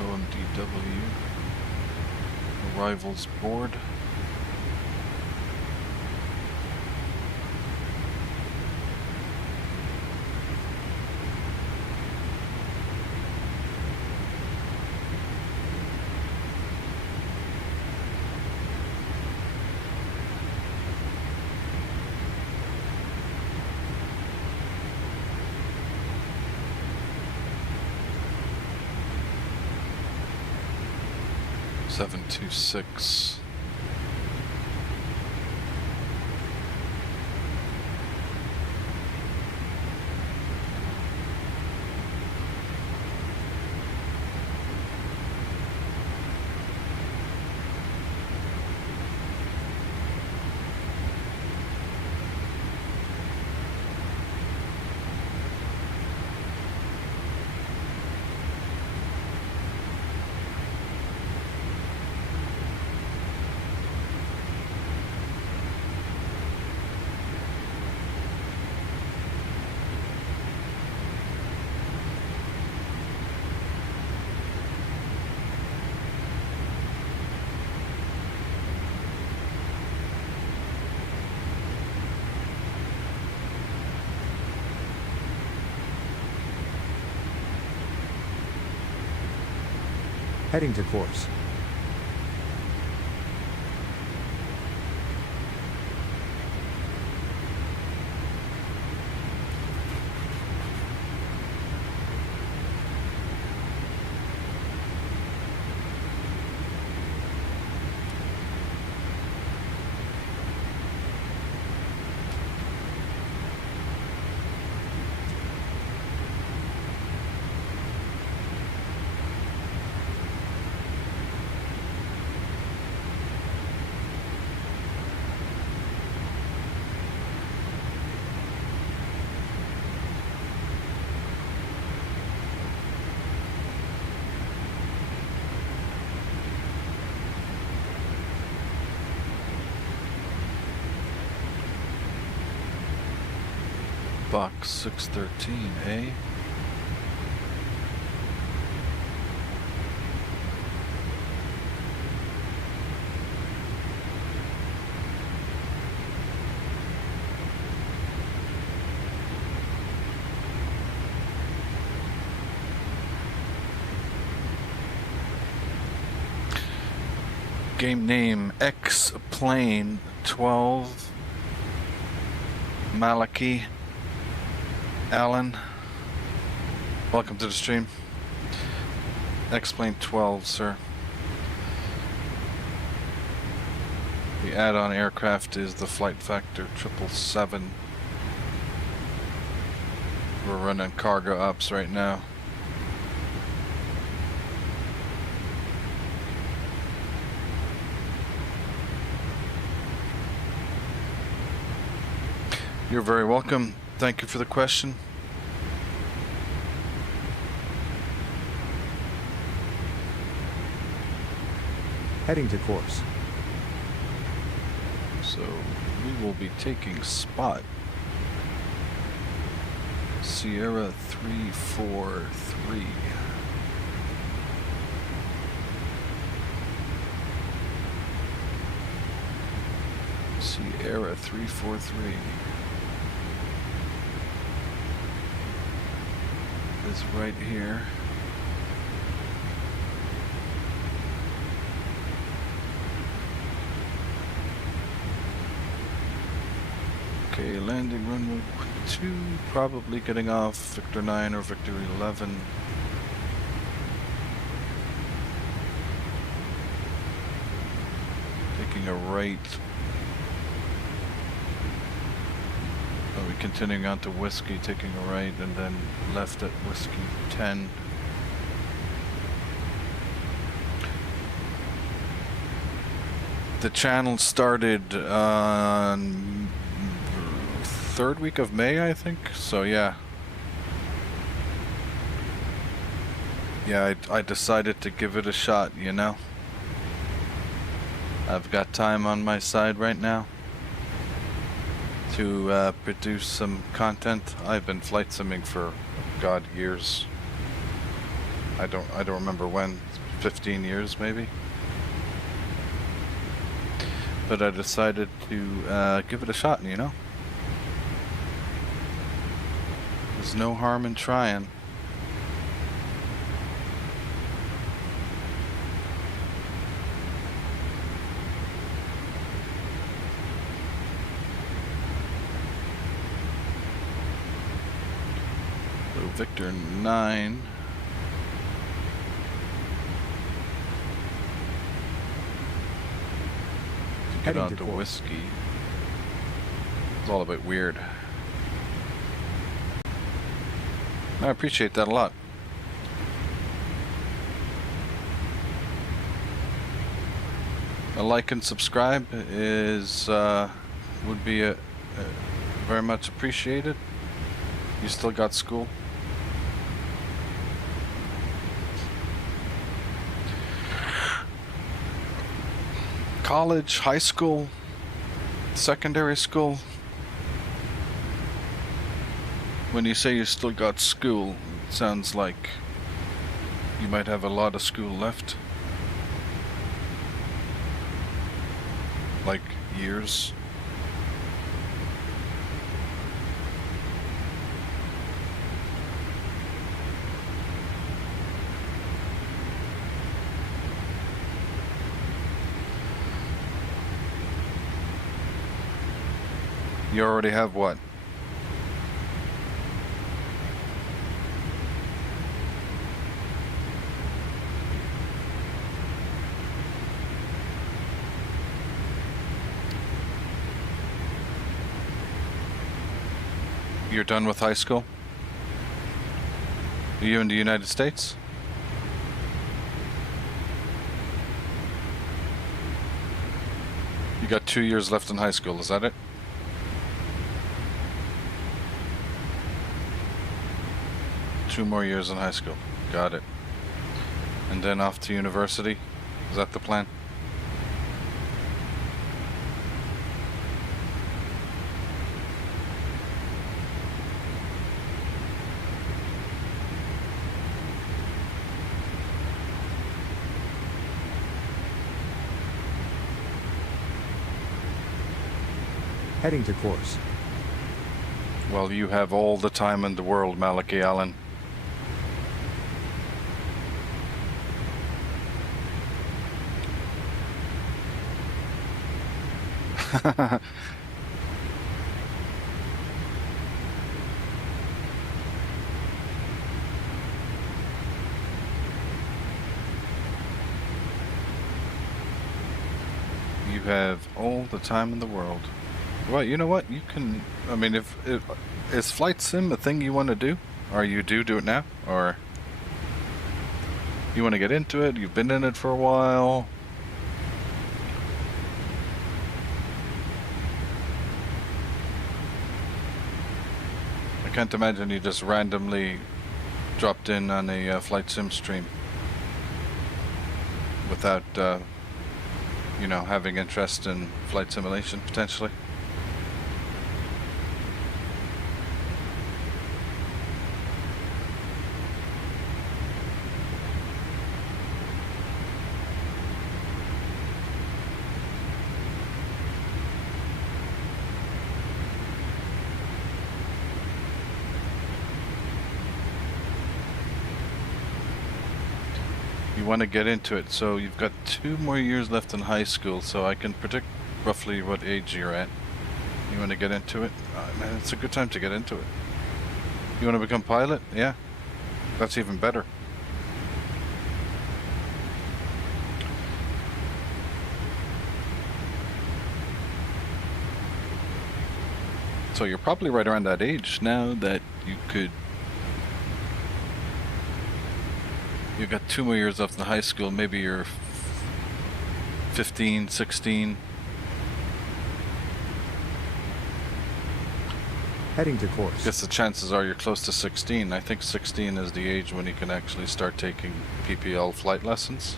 OMDW. Arrivals board. Seven 2-6. Heading to course. Box 613A. Game name X Plane 12. Maliki Allen, welcome to the stream. X-Plane 12, sir. The add-on aircraft is the FlightFactor 777. We're running cargo ops right now. You're very welcome. Thank you for the question. Heading to course. So we will be taking spot Sierra 343. Sierra 343 is right here. Okay, landing runway 2, probably getting off Victor 9 or Victor 11. Taking a right. Are we continuing on to Whiskey, taking a right, and then left at Whiskey 10. The channel started on 3rd week of May, I think. So yeah. Yeah, I decided to give it a shot, you know. I've got time on my side right now to produce some content. I've been flight simming for, God, years. I don't remember when. 15 years maybe. But I decided to give it a shot, you know. There's no harm in trying. So Victor 9. Get Heading on to to course. Whiskey. It's all a bit weird. I appreciate that a lot. A like and subscribe is would be very much appreciated. You still got school? College, high school, secondary school. When you say you still got school, it sounds like you might have a lot of school left. Like years. You already have what? You're done with high school? Are you in the United States? You got 2 years left in high school, is that it? Two more years in high school. Got it. And then off to university? Is that the plan? Heading to course. Well, you have all the time in the world, Malachi Allen. You have all the time in the world. Well, you know what? You can. I mean, if is flight sim a thing you want to do, or you do it now, or you want to get into it? You've been in it for a while. I can't imagine you just randomly dropped in on a flight sim stream without, you know, having interest in flight simulation potentially. You want to get into it, so you've got 2 more years left in high school, so I can predict roughly what age you're at. You want to get into it? Man, it's a good time to get into it. You want to become pilot? Yeah, that's even better. So you're probably right around that age now that you could. You've got 2 more years left in high school. Maybe you're 15, 16. Heading to I course. guess the chances are you're close to 16. I think 16 is the age when you can actually start taking PPL flight lessons.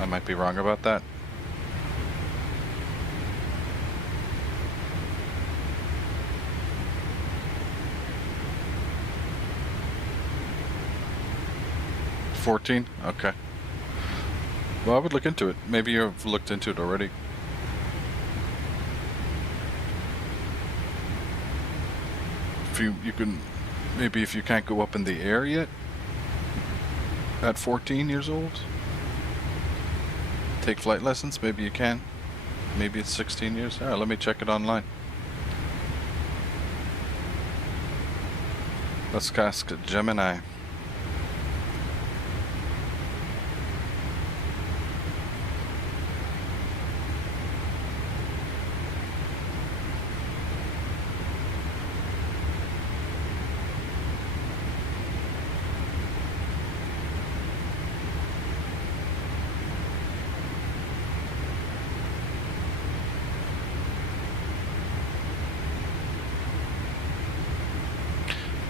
I might be wrong about that. $14? Okay. Well, I would look into it. Maybe you've looked into it already. If you can, maybe if you can't go up in the air yet, at 14 years old, take flight lessons, maybe you can. Maybe it's 16 years. Ah, let me check it online. Let's ask Gemini.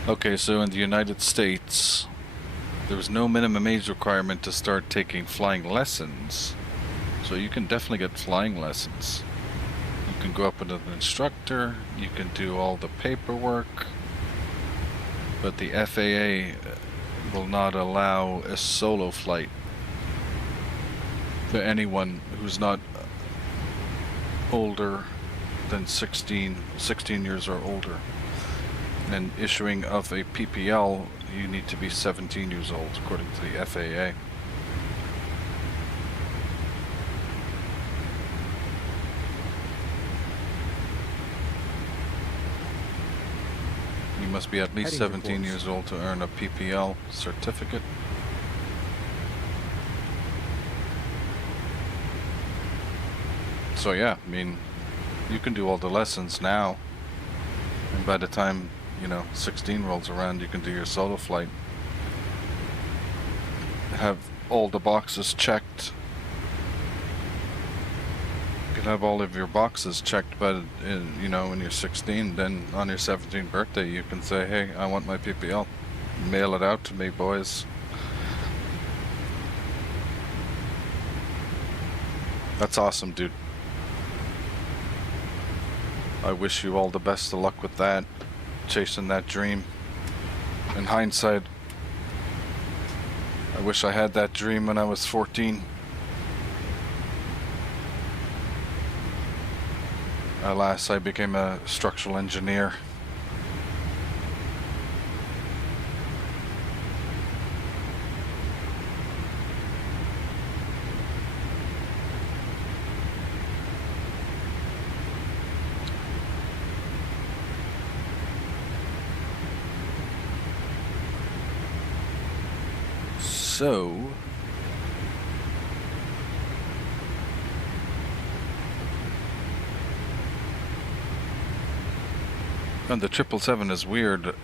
Okay, so in the United States, there was no minimum age requirement to start taking flying lessons. So you can definitely get flying lessons. You can go up with an instructor, you can do all the paperwork, but the FAA will not allow a solo flight to anyone who's not older than 16 years or older. And issuing of a PPL, you need to be 17 years old, according to the FAA. You must be at least 17 years old to earn a PPL certificate. So yeah, I mean, you can do all the lessons now, and by the time 16 rolls around, you can do your solo flight. Have all the boxes checked. You can have all of your boxes checked, but when you're 16, then on your 17th birthday, you can say, "Hey, I want my PPL. Mail it out to me, boys." That's awesome, dude. I wish you all the best of luck with that. Chasing that dream. In hindsight, I wish I had that dream when I was 14. Alas, I became a structural engineer. So, and the 777 is weird.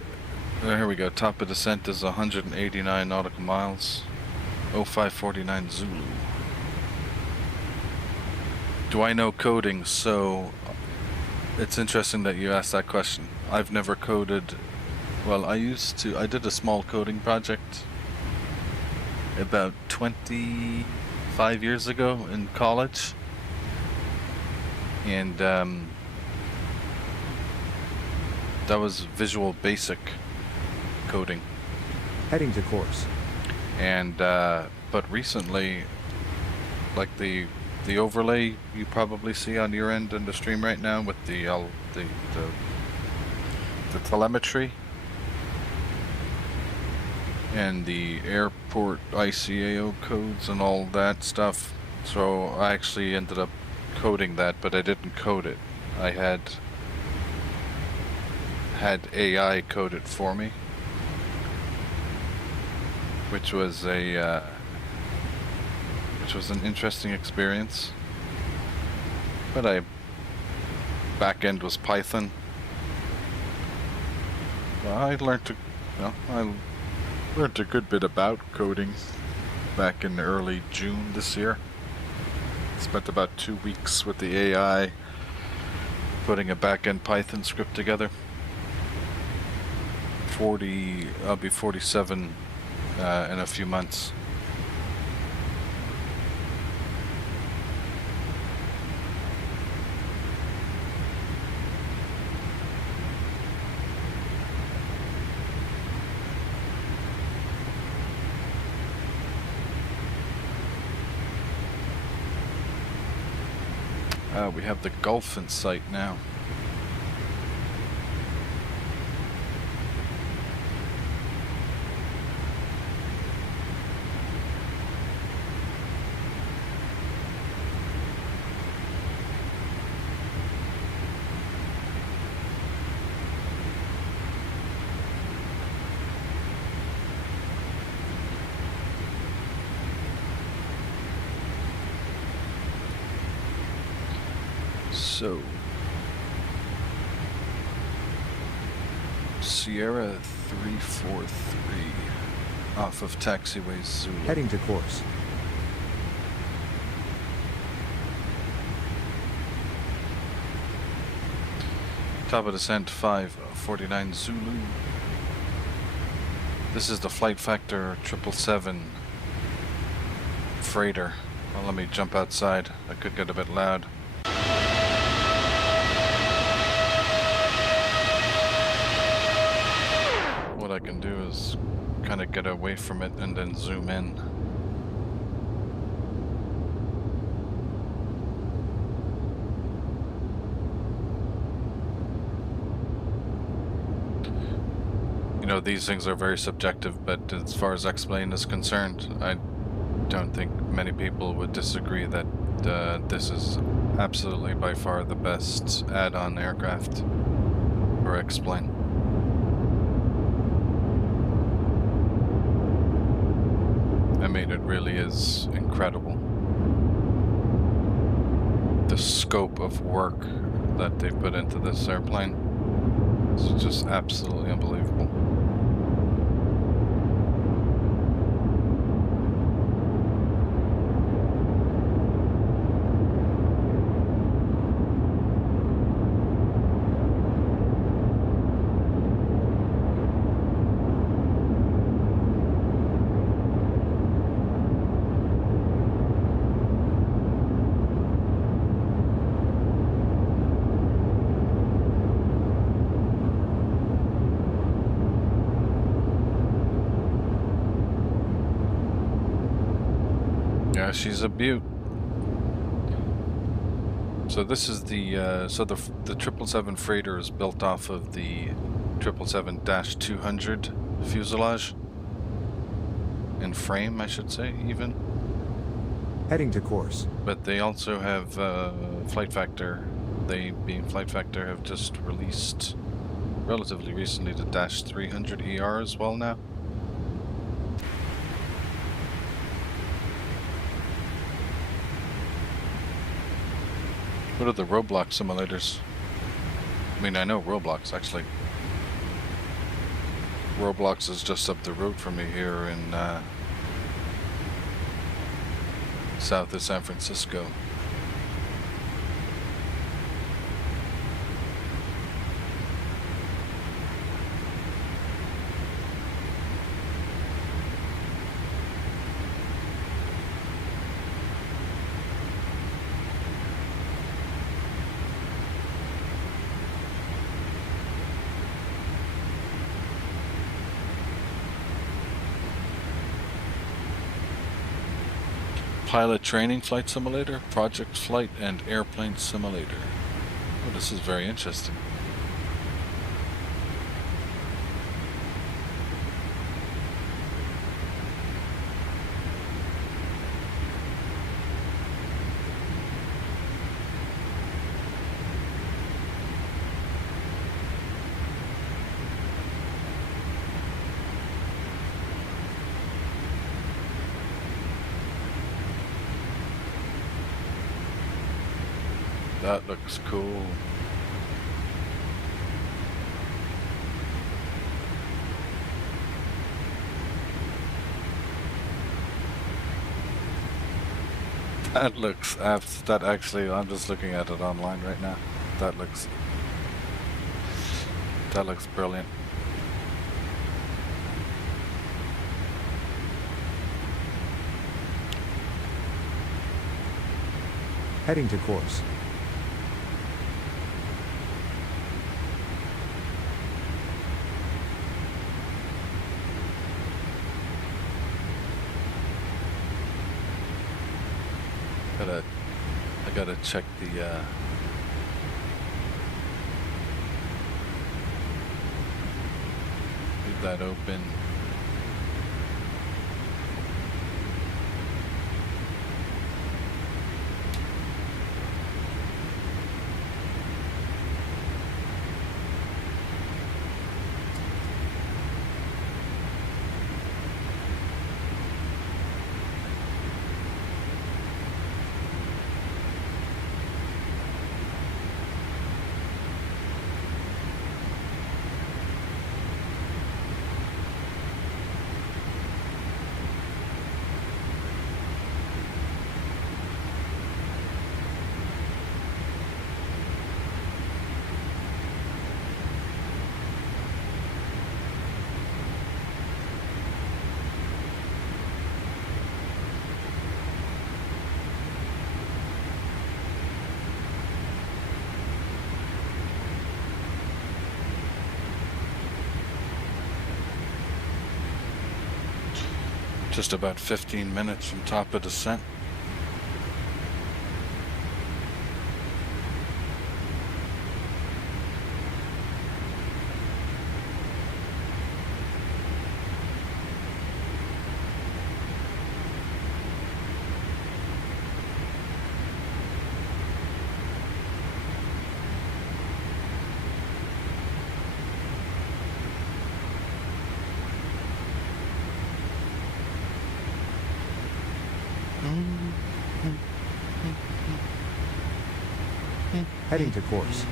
Here we go. Top of descent is 189 nautical miles. 0549 Zulu. Do I know coding? So, it's interesting that you asked that question. I've never coded. Well, I did a small coding project about 25 years ago in college, and that was Visual Basic coding. Heading to course. And but recently, like the overlay you probably see on your end in the stream right now with the telemetry and the airport ICAO codes and all that stuff. So I actually ended up coding that, but I didn't code it. I had AI code it for me, which was an interesting experience. But back end was Python. Well, I learned a good bit about coding back in early June this year. Spent about 2 weeks with the AI putting a back-end Python script together. I'll be 47 in a few months. We have the Gulf in sight now. So, Sierra 343 off of taxiway Zulu. Heading to course. Top of descent 549 Zulu. This is the FlightFactor 777 freighter. Well, let me jump outside. That could get a bit loud. What I can do is kind of get away from it and then zoom in. You know, these things are very subjective, but as far as X-Plane is concerned, I don't think many people would disagree that this is absolutely by far the best add-on aircraft for X-Plane. I mean, it really is incredible. The scope of work that they've put into this airplane is just absolutely unbelievable. Yeah, she's a beaut. So this is the the 777 freighter is built off of the 777-200 fuselage in frame, I should say, even. Heading to course. But they also have FlightFactor. They, being FlightFactor, have just released relatively recently the -300 ER as well now. What are the Roblox simulators? I mean, I know Roblox, actually. Roblox is just up the road from me here in south of San Francisco. Pilot Training Flight Simulator, Project Flight, and Airplane Simulator. Oh, this is very interesting. That looks cool. That looks that actually, I'm just looking at it online right now. That looks brilliant. Heading to course. I gotta check the leave that open. Just about 15 minutes from top of descent. Heading to course.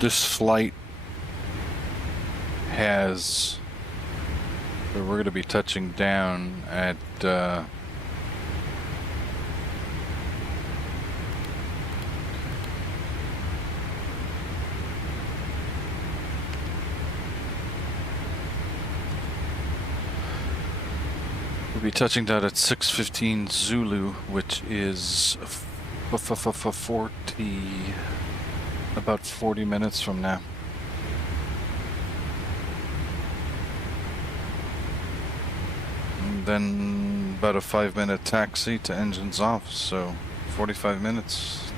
This flight has, we're going to be touching down at we'll be touching down at 6:15 Zulu, which is 40. About 40 minutes from now. And then about a 5-minute taxi to engines off, so 45 minutes.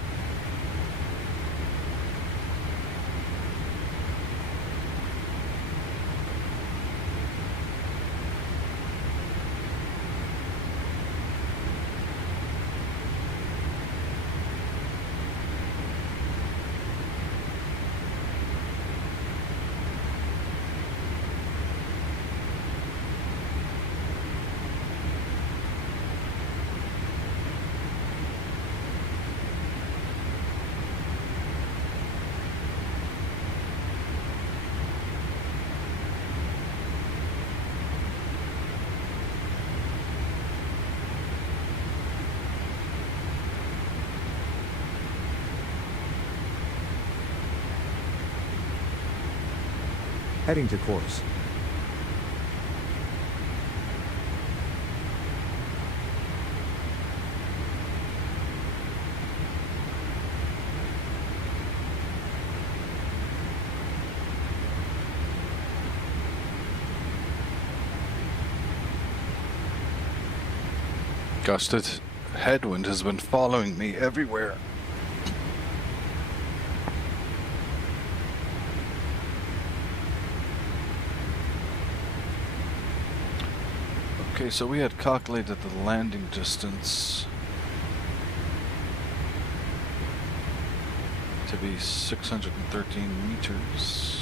Heading to course. Gusted headwind has been following me everywhere. Okay, so we had calculated the landing distance to be 613 meters.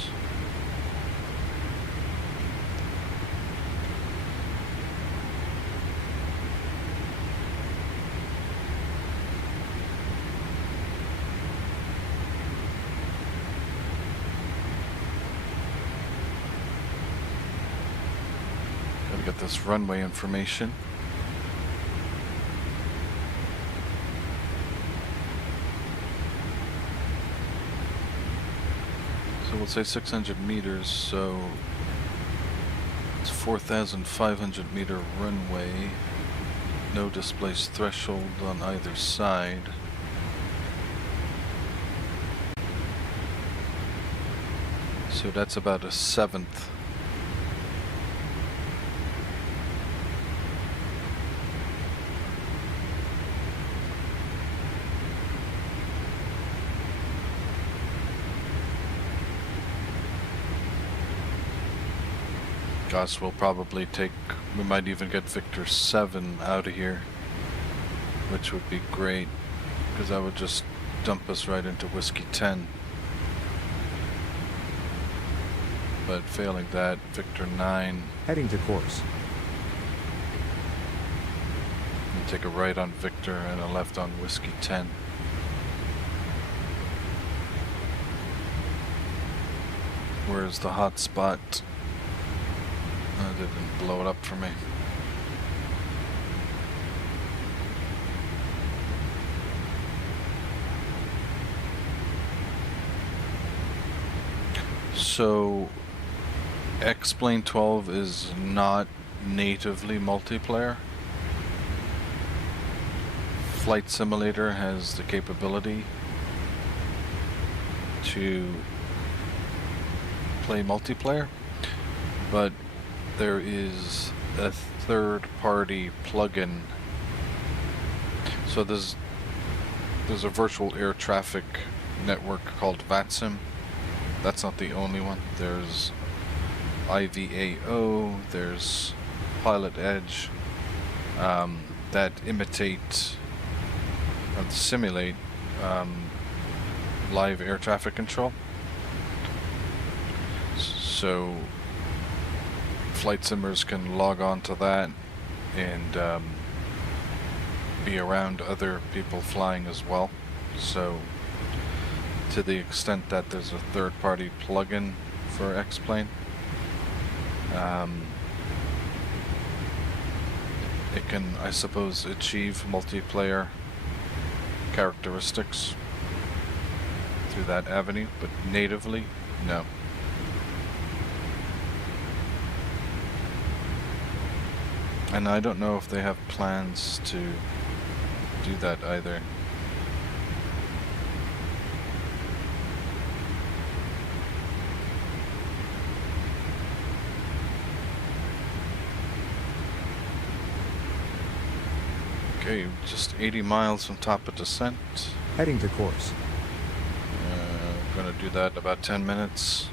Gotta get this runway information. So we'll say 600 meters, so it's 4,500 meter runway. No displaced threshold on either side. So that's about a seventh. Gus will probably take, we might even get Victor 7 out of here, which would be great, because that would just dump us right into Whiskey 10. But failing that, Victor 9. Heading to course. And take a right on Victor and a left on Whiskey 10. Where's the hot spot? That didn't blow it up for me. So X-Plane 12 is not natively multiplayer. Flight Simulator has the capability to play multiplayer, but there is a third-party plugin. So there's a virtual air traffic network called VATSIM. That's not the only one. There's IVAO, there's Pilot Edge, that imitate and simulate live air traffic control. So flight simmers can log on to that and be around other people flying as well. So to the extent that there's a third-party plugin for X-Plane, it can, I suppose, achieve multiplayer characteristics through that avenue, but natively, no. And I don't know if they have plans to do that either. Okay, just 80 miles from top of descent. Heading to course. Gonna do that in about 10 minutes.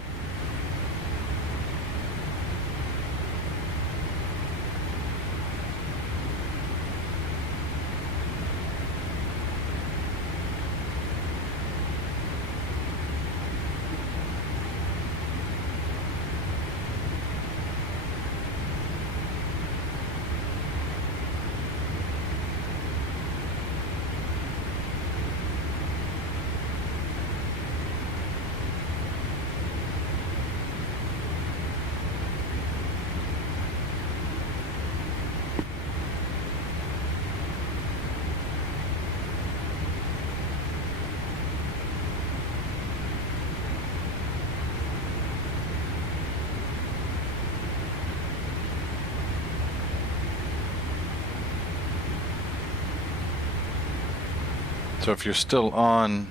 So if you're still on,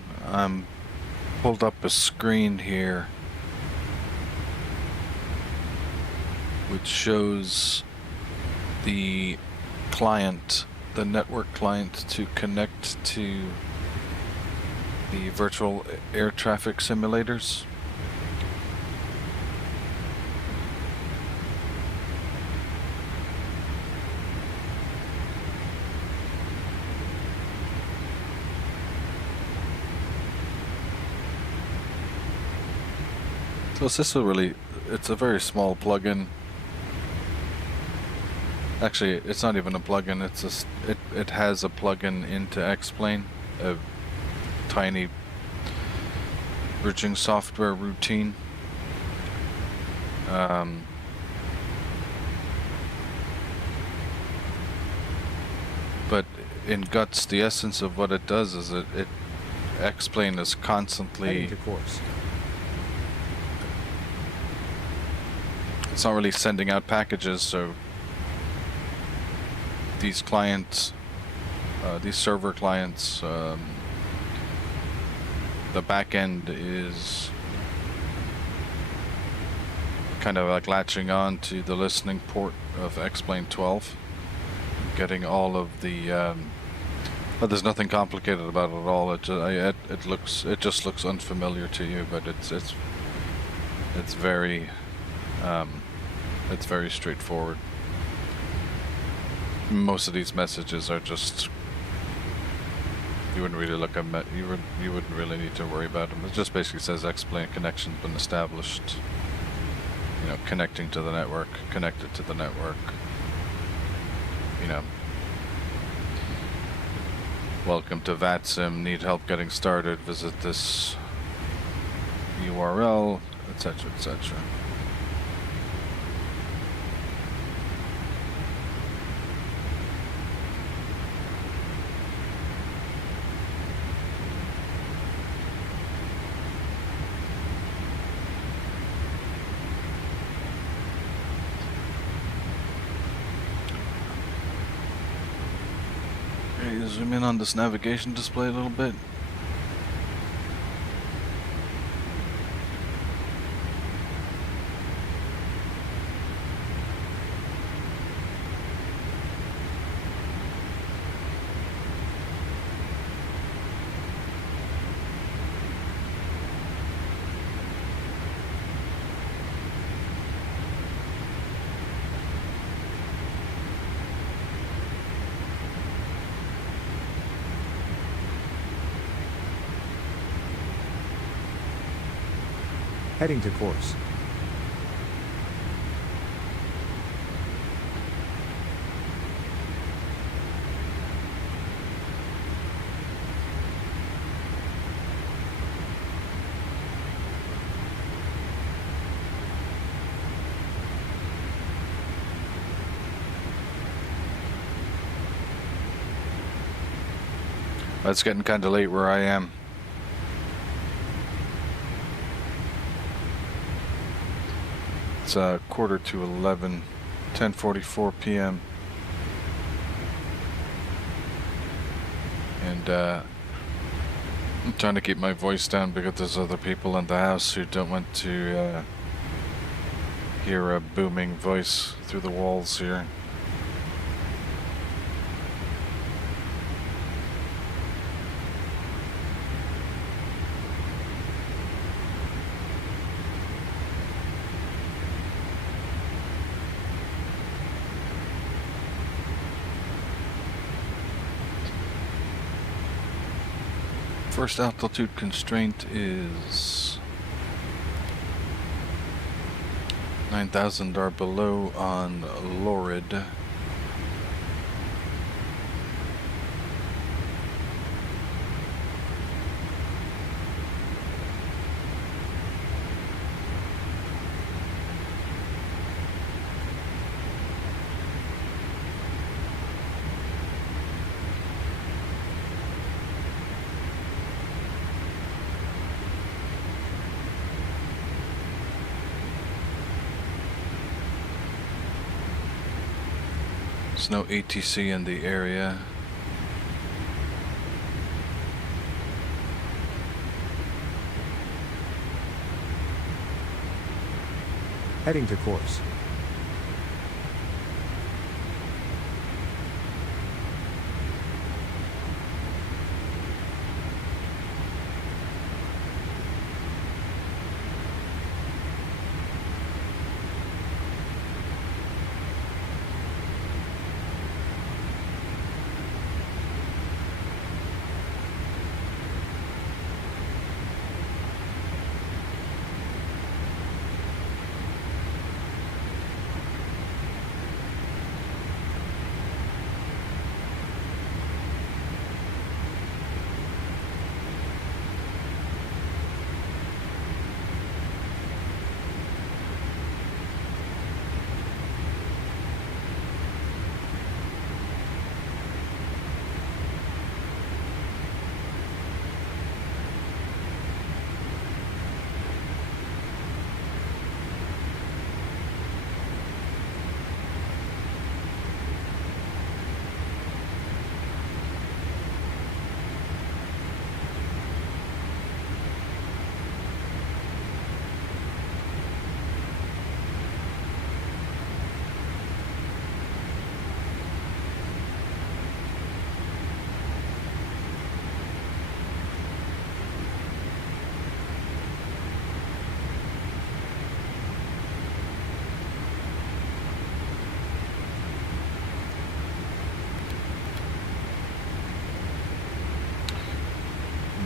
pulled up a screen here which shows the client, the network client, to connect to the virtual air traffic simulators. So is this a really, it's a very small plugin. Actually, it's not even a plugin, it's just, it has a plugin into X-Plane, a tiny bridging software routine. But in guts, the essence of what it does is it X-Plane is constantly, Heading to course. it's not really sending out packages, so these clients, these server clients, the back end is kind of like latching on to the listening port of X-Plane 12, getting all of the but there's nothing complicated about it at all. It just looks unfamiliar to you, but it's very straightforward. Most of these messages are just, you wouldn't really look at you wouldn't really need to worry about them. It just basically says X-Plane connection's been established. You know, connecting to the network, connected to the network. You know, welcome to VATSIM, need help getting started, visit this URL, etc., etc. Zoom in on this navigation display a little bit. Heading to course. It's getting kind of late where I am. It's 11:45, 10:44 p.m. And I'm trying to keep my voice down because there's other people in the house who don't want to hear a booming voice through the walls here. First altitude constraint is 9,000 or below on Lorid. There's no ATC in the area. Heading to course.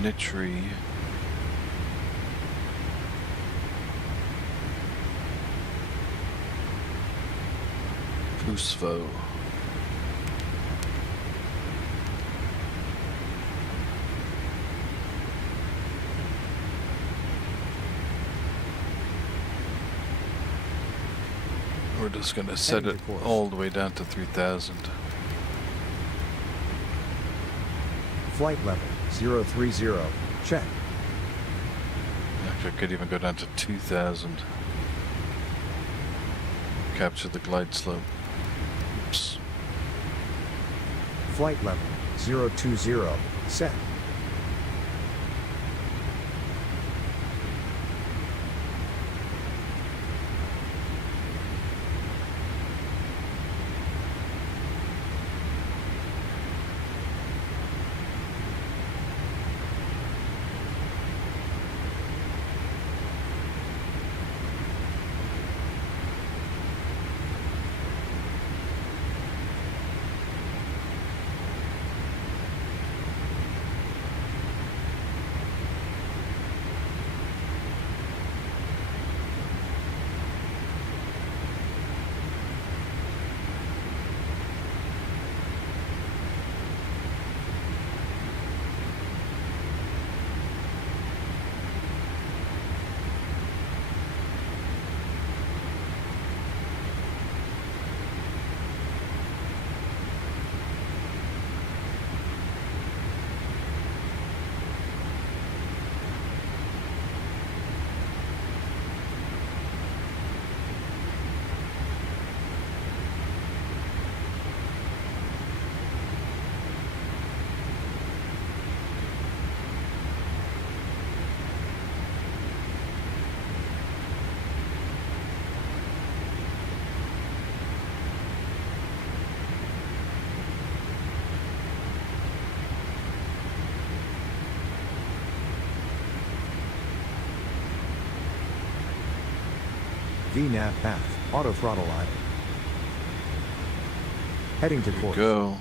Nitri. Pusvo. We're just gonna set Heading it to course. all the way down to 3,000. Flight level 030. Check. Actually, I could even go down to 2,000. Capture the glide slope. Oops. Flight level 020. Set. VNAV path. Auto throttle idle. Heading to Here we course. go.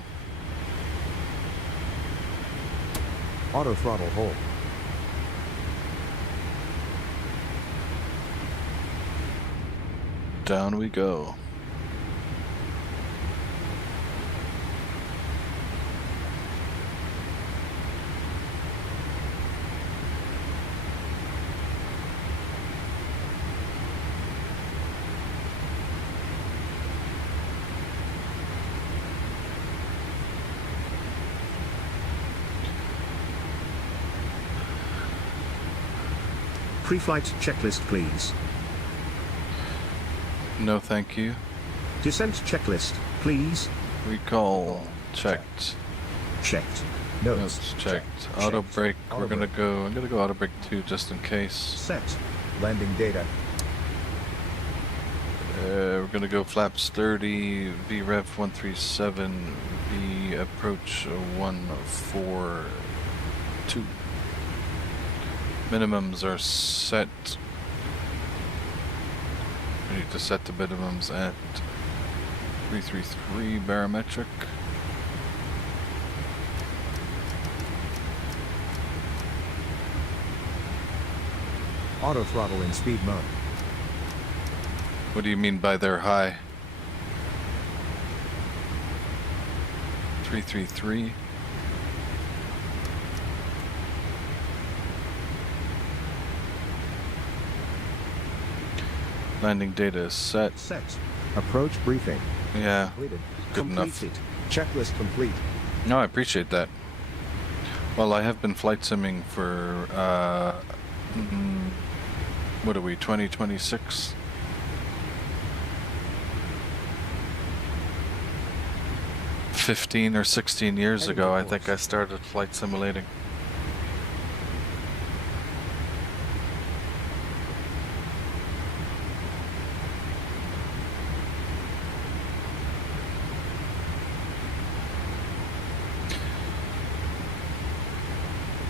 Auto throttle hold. Down we go. Pre-flight checklist, please. No, thank you. Descent checklist, please. Recall checked. Checked. Notes. Notes checked. Auto Checked. brake. Auto We're gonna brake. go. I'm gonna go auto brake 2 just in case. Set. Landing data. We're gonna go flaps 30, VREV 137, V approach 142. Minimums are set. We need to set the minimums at 333 barometric. Auto throttle in speed mode. What do you mean by they're high? 333. Landing data is set. Set. Approach briefing. Yeah, Completed. good enough. Completed. Checklist complete. No, I appreciate that. Well, I have been flight simming for, what are we, 2026? $15 or 16 years Heading ago, to I think I course. started flight simulating.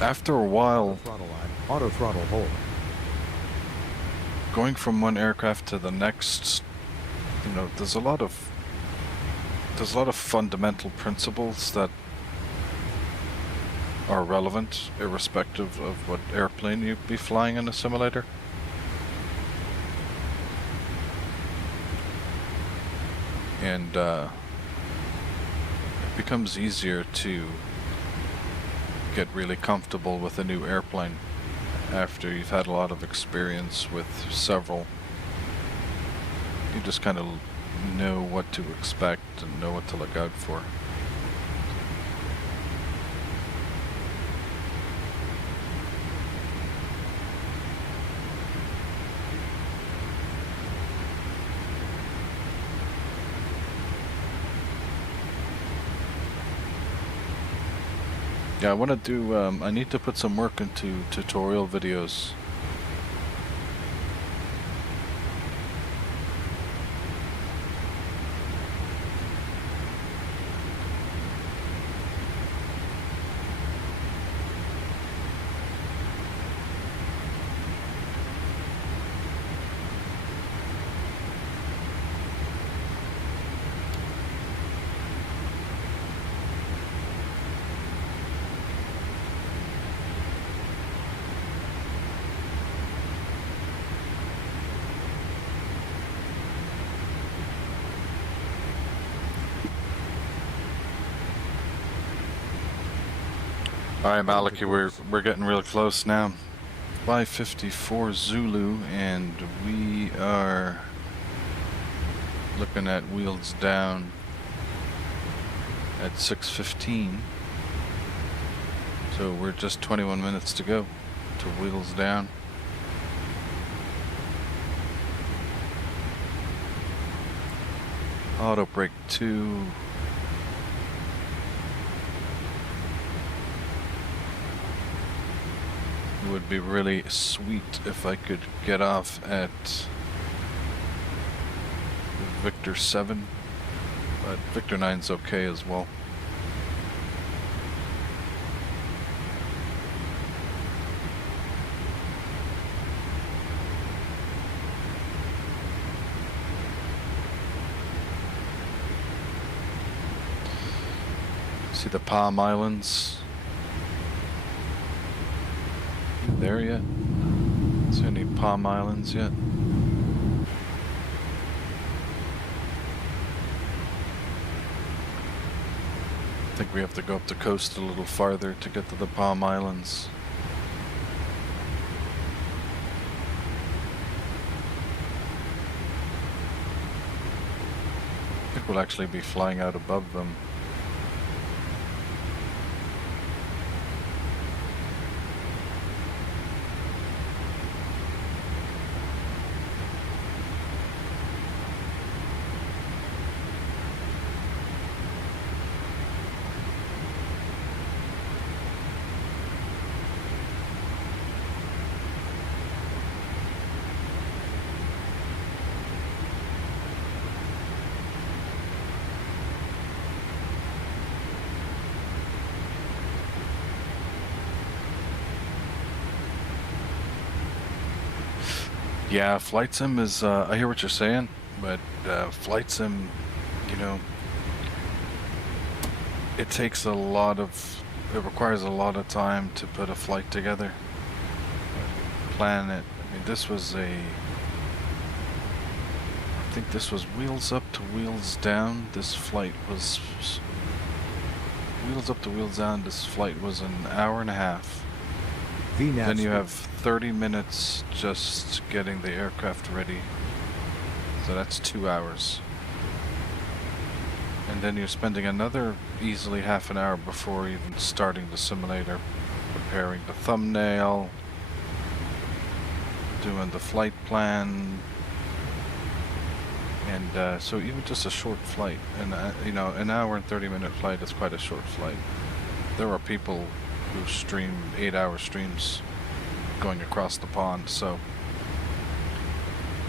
After a while, Auto throttle line. Auto throttle hold. going from one aircraft to the next, you know, there's a lot of fundamental principles that are relevant, irrespective of what airplane you'd be flying in a simulator. And it becomes easier to get really comfortable with a new airplane after you've had a lot of experience with several. You just kind of know what to expect and know what to look out for. Yeah, I want to do, I need to put some work into tutorial videos. Alright, Maliki, we're getting real close now. 554 Zulu, and we are looking at wheels down at 6:15. So we're just 21 minutes to go to wheels down. Auto brake 2. It would be really sweet if I could get off at Victor 7, but Victor 9's okay as well. See the Palm Islands? There yet? Is there any Palm Islands yet? I think we have to go up the coast a little farther to get to the Palm Islands. I think we'll actually be flying out above them. Yeah, FlightSim is, I hear what you're saying, but FlightSim, you know, it takes a lot of, it requires a lot of time to put a flight together. Plan it. I mean, this was I think this was wheels up to wheels down. This flight was, wheels up to wheels down, this flight was an hour and a half. Then you have 30 minutes just getting the aircraft ready. So that's 2 hours. And then you're spending another easily half an hour before even starting the simulator, preparing the thumbnail, doing the flight plan. And so even just a short flight, and you know, an hour and 30-minute flight is quite a short flight. There are people who stream 8-hour streams going across the pond, so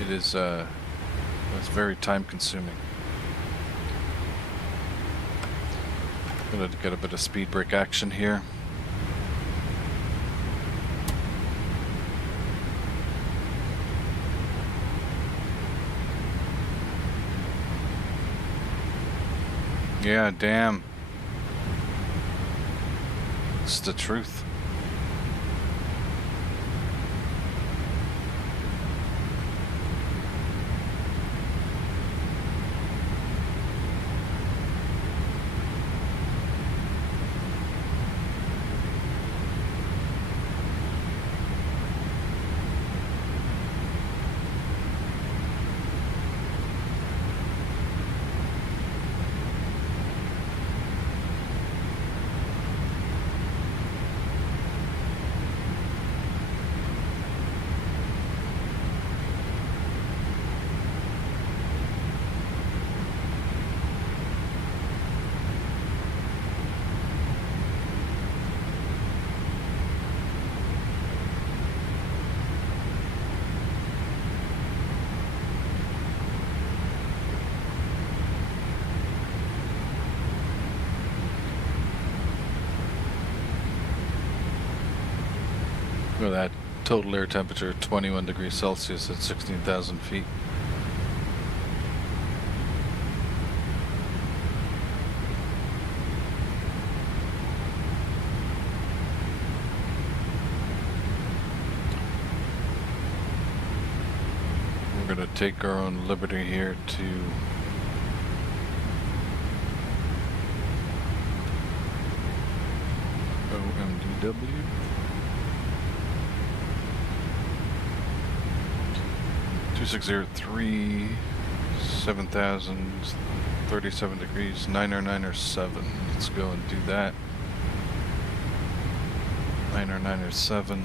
it is it's very time consuming. Gonna get a bit of speed brake action here. Yeah, damn. It's the truth. Look at that total air temperature, 21 degrees Celsius at 16,000 feet. We're going to take our own liberty here to OMDW. 2603, 7,000, 37 degrees, 90907. Let's go and do that. 90907.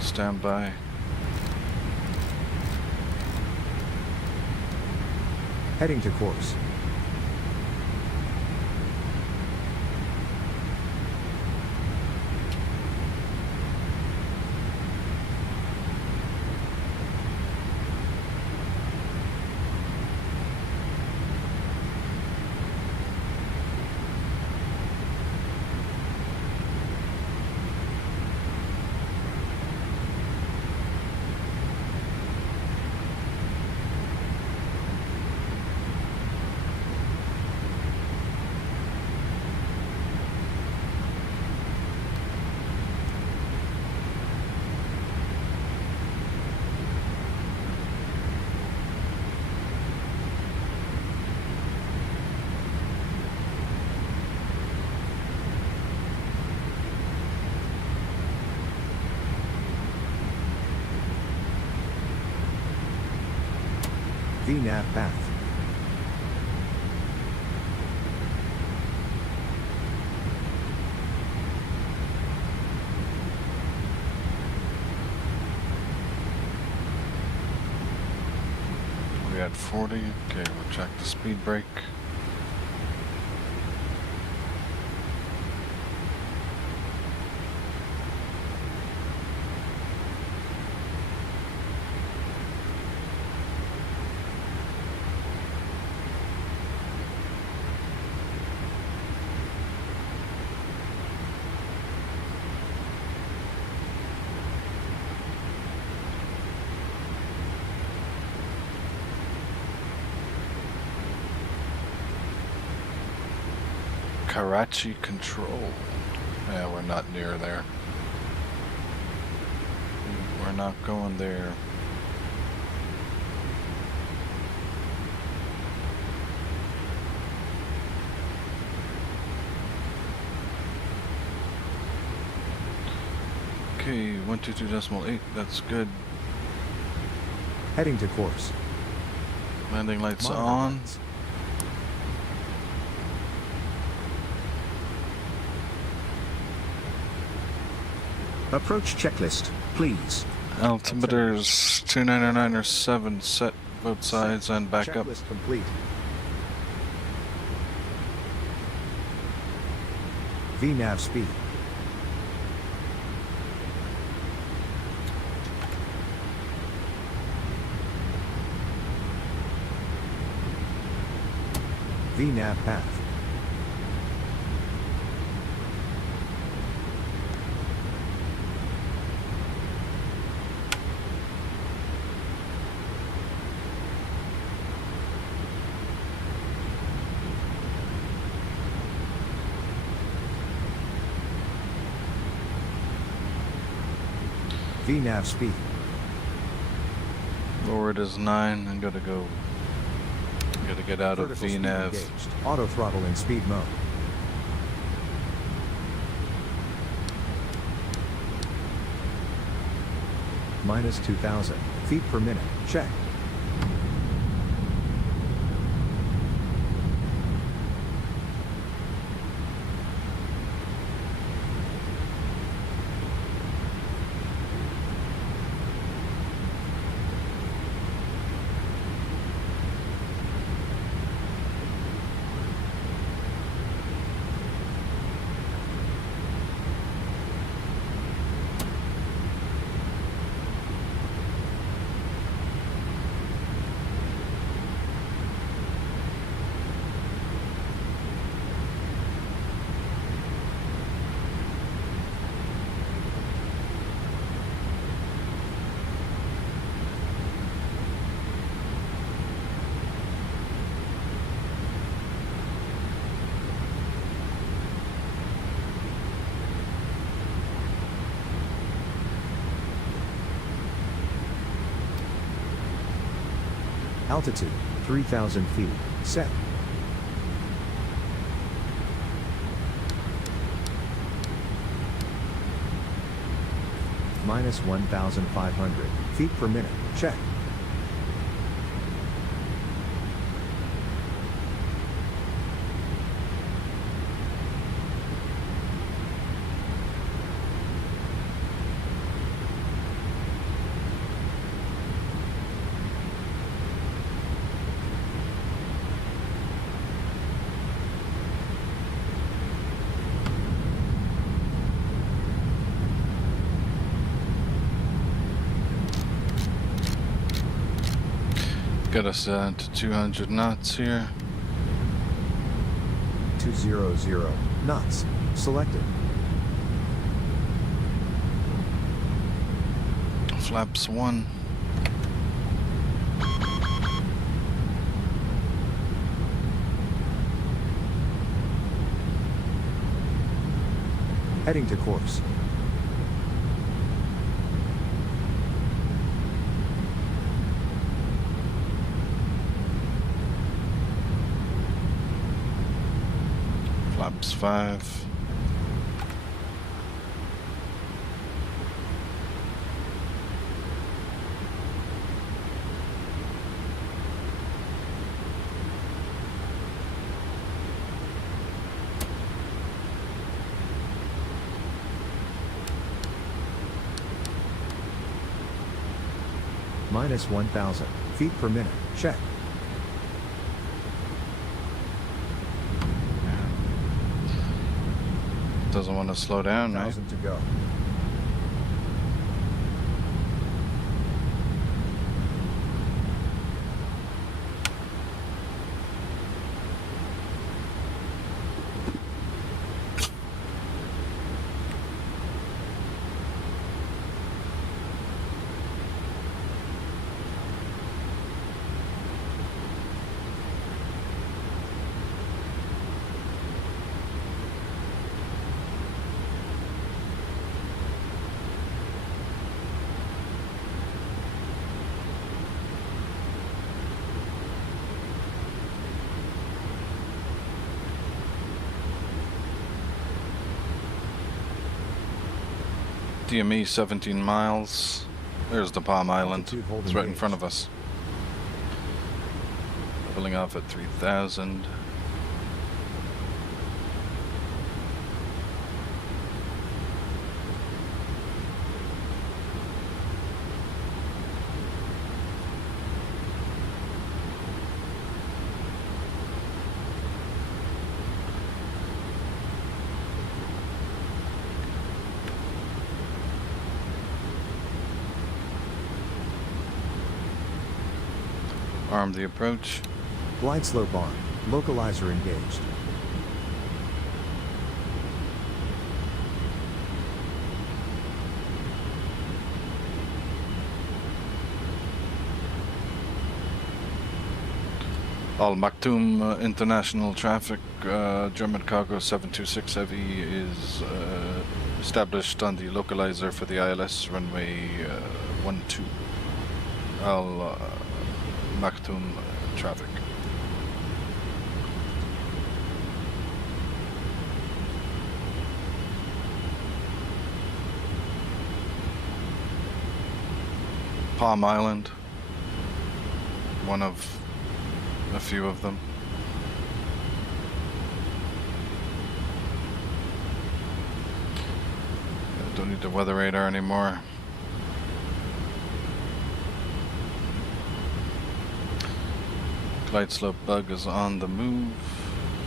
Stand by. Heading to course. VNAV path. We had 40. Okay, we'll check the speed brake. Karachi control. Yeah, we're not near there. We're not going there. Okay, 122.8, that's good. Heading to course. Landing lights Monitor on. lights. Approach checklist, please. Altimeters 299 set both sides and back up. Checklist complete. VNAV speed. VNAV path. VNAV speed. Forward is 9. I'm gonna go. Gotta get out of Vertical speed VNAV. engaged. Auto throttle in speed mode. Minus 2,000 feet per minute. Check. Altitude 3,000 feet. Set. Minus 1,500 feet per minute. Check. Get us to 200 knots here. 200 knots. Selected. Flaps 1. Heading to course. Flaps 5. Minus 1,000 feet per minute. Check. Doesn't want to slow down, right? 1,000 to go. DME 17 miles. There's the Palm Island. Altitude hold It's right in engaged. front of us. Leveling off at 3,000. Arm the approach. Glide slope on. Localizer engaged. Al Maktoum international traffic, German cargo 726 heavy is established on the localizer for the ILS runway 12. Al Maktoum traffic. Palm Island, one of a few of them. Don't need the weather radar anymore. Glide slope bug is on the move.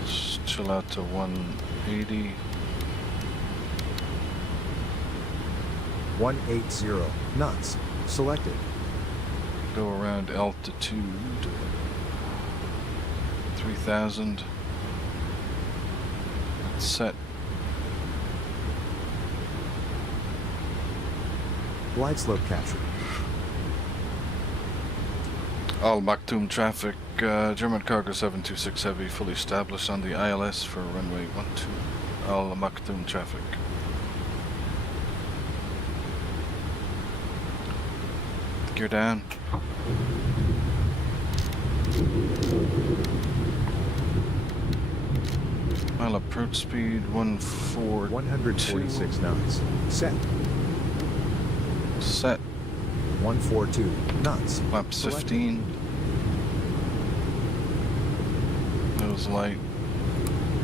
Let's chill out to 180. 180 knots. Selected. Go around altitude 3000. Set. Glide slope captured. Al Maktoum traffic, German cargo 726 heavy, fully established on the ILS for runway 12. Al Maktoum traffic. Gear down. Mile approach speed 146 knots. Set. Set. 142 knots. Flaps 15. Nose light.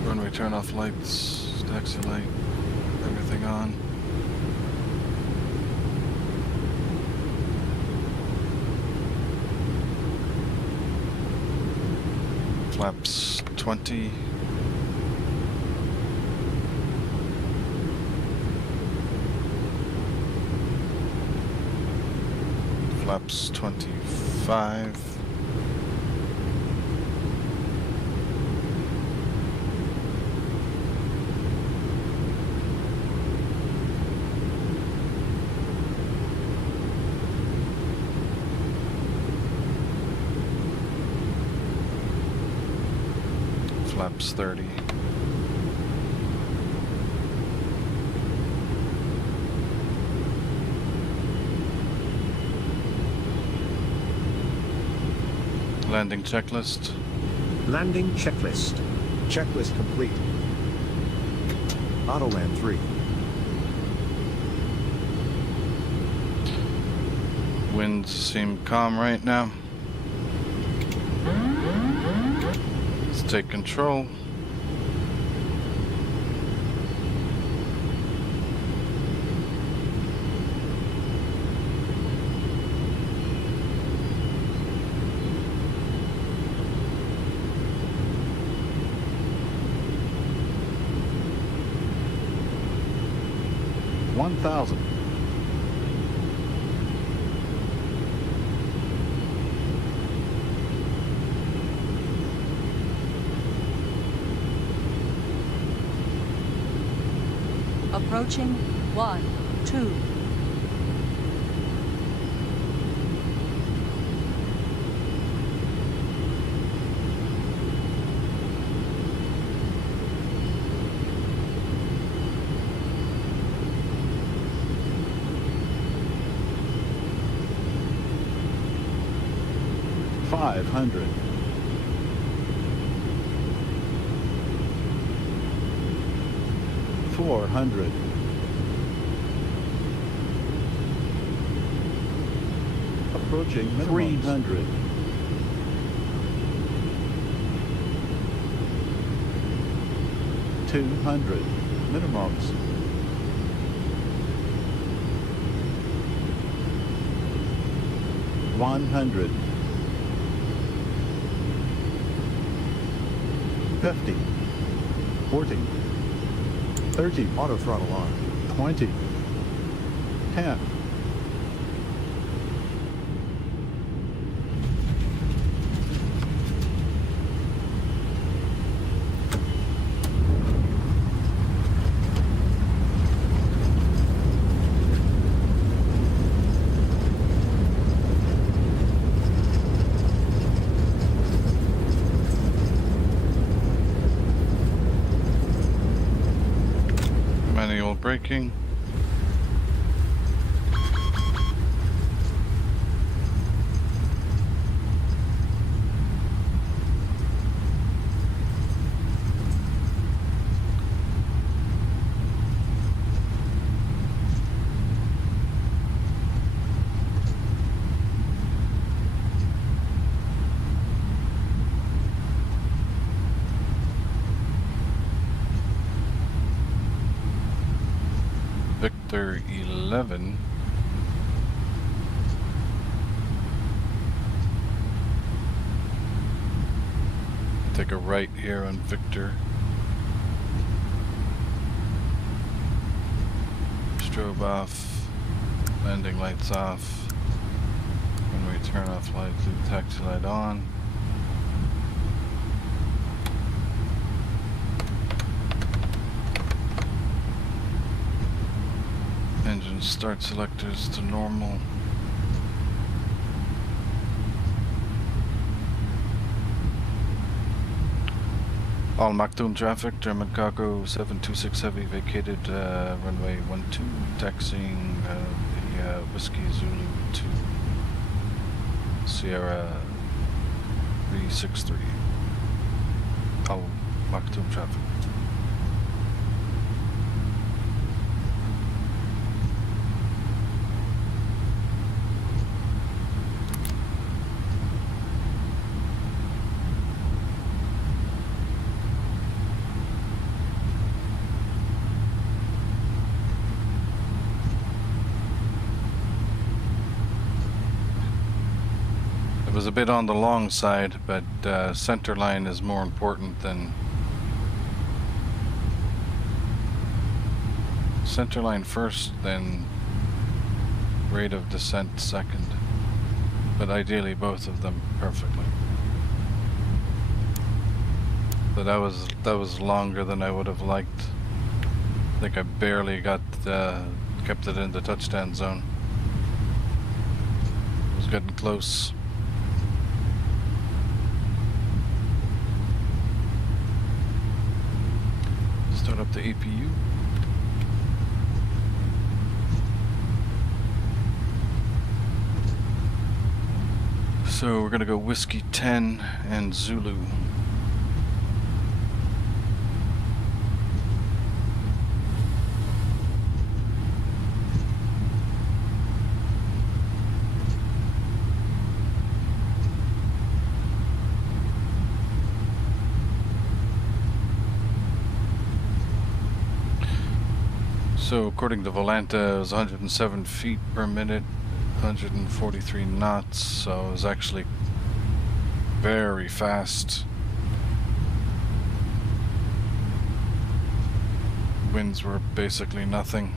Runway turn off lights. Taxi light. Everything on. Flaps 20. Flaps 25. Flaps 30. Landing checklist. Landing checklist. Checklist complete. Autoland 3. Winds seem calm right now. Let's take control. Approaching 1, 2. Approaching 300. 200 minimums. 100. 50. 40. 30. Auto throttle on. 20. 10. braking. Victor 11. Take a right here on Victor. Strobe off. Landing lights off. When we turn off lights, leave taxi light on. Engine start selectors to normal. All Maktoum traffic, German cargo 726 Heavy vacated runway 12, taxiing the Whiskey Zulu to Sierra 363. All Maktoum traffic. Was a bit on the long side, but center line is more important than center line first, then rate of descent second, but ideally both of them perfectly. But that was longer than I would have liked. I think I barely got kept it in the touchdown zone. It was getting close. Start up the APU. So we're gonna go Whiskey 10 and Zulu. So according to Volanta, it was 107 feet per minute, 143 knots, so it was actually very fast. Winds were basically nothing.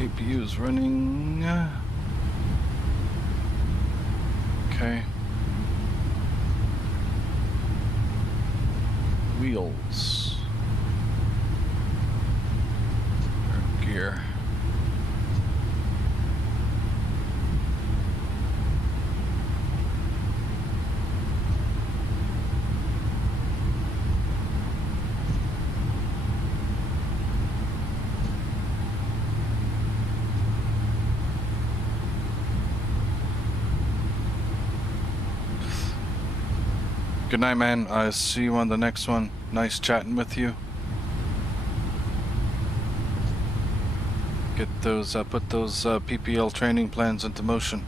APU is running. Okay. Wheels. Gear. Good night, man. I'll see you on the next one. Nice chatting with you. Get those, put those PPL training plans into motion.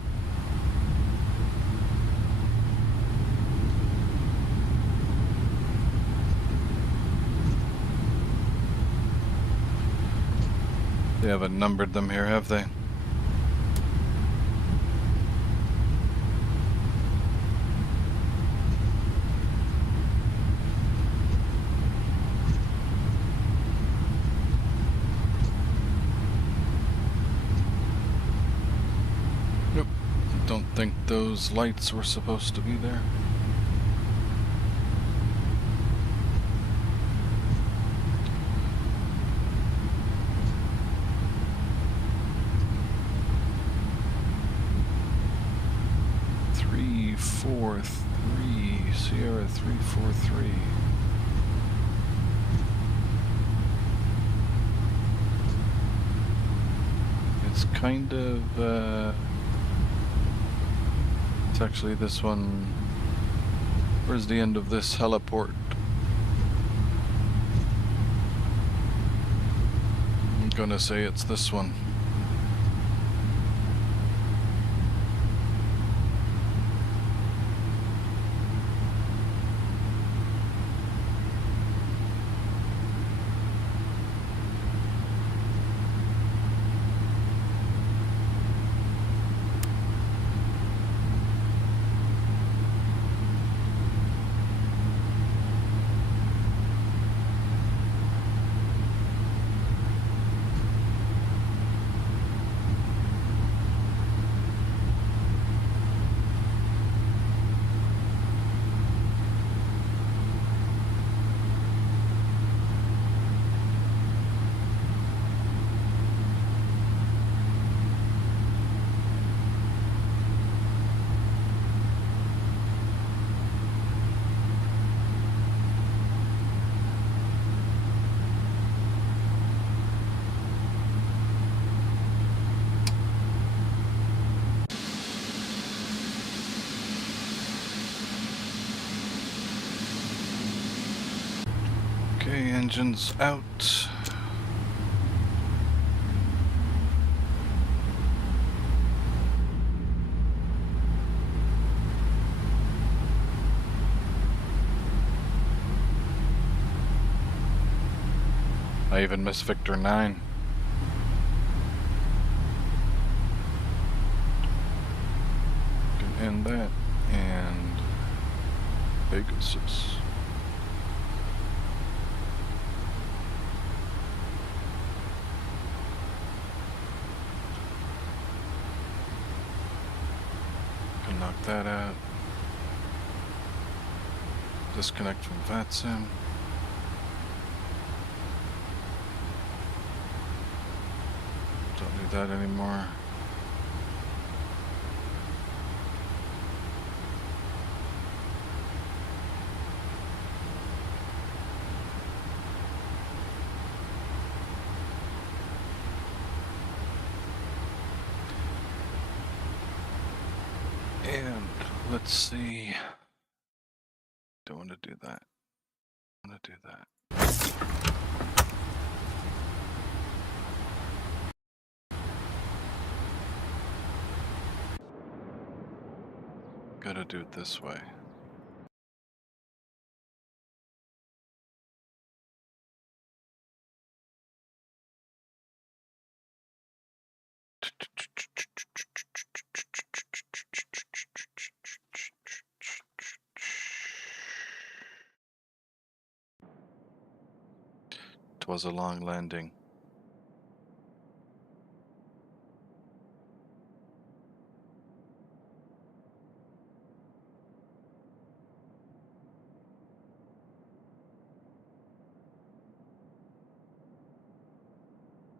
They haven't numbered them here, have they? Nope. Don't think those lights were supposed to be there. Sierra 343. It's kind of it's actually this one. Where's the end of this heliport? I'm gonna say it's this one. Okay, engines out. I even missed Victor 9. Can end that and Pegasus. Can knock that out. Disconnect from VATSIM. Don't need that anymore. And let's see. Don't want to do that. I want to do that. Gotta do it this way. Twas a long landing.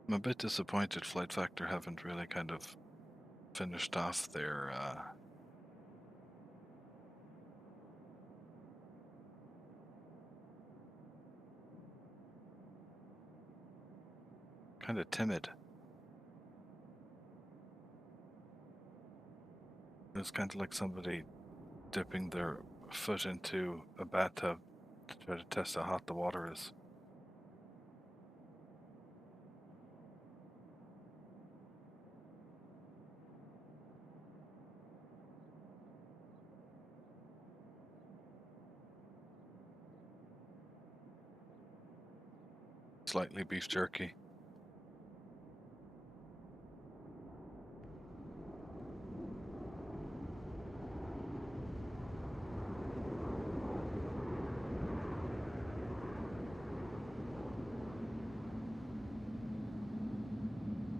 I'm a bit disappointed FlightFactor haven't really kind of finished off their kind of timid. It's kind of like somebody dipping their foot into a bathtub to try to test how hot the water is. Slightly beef jerky.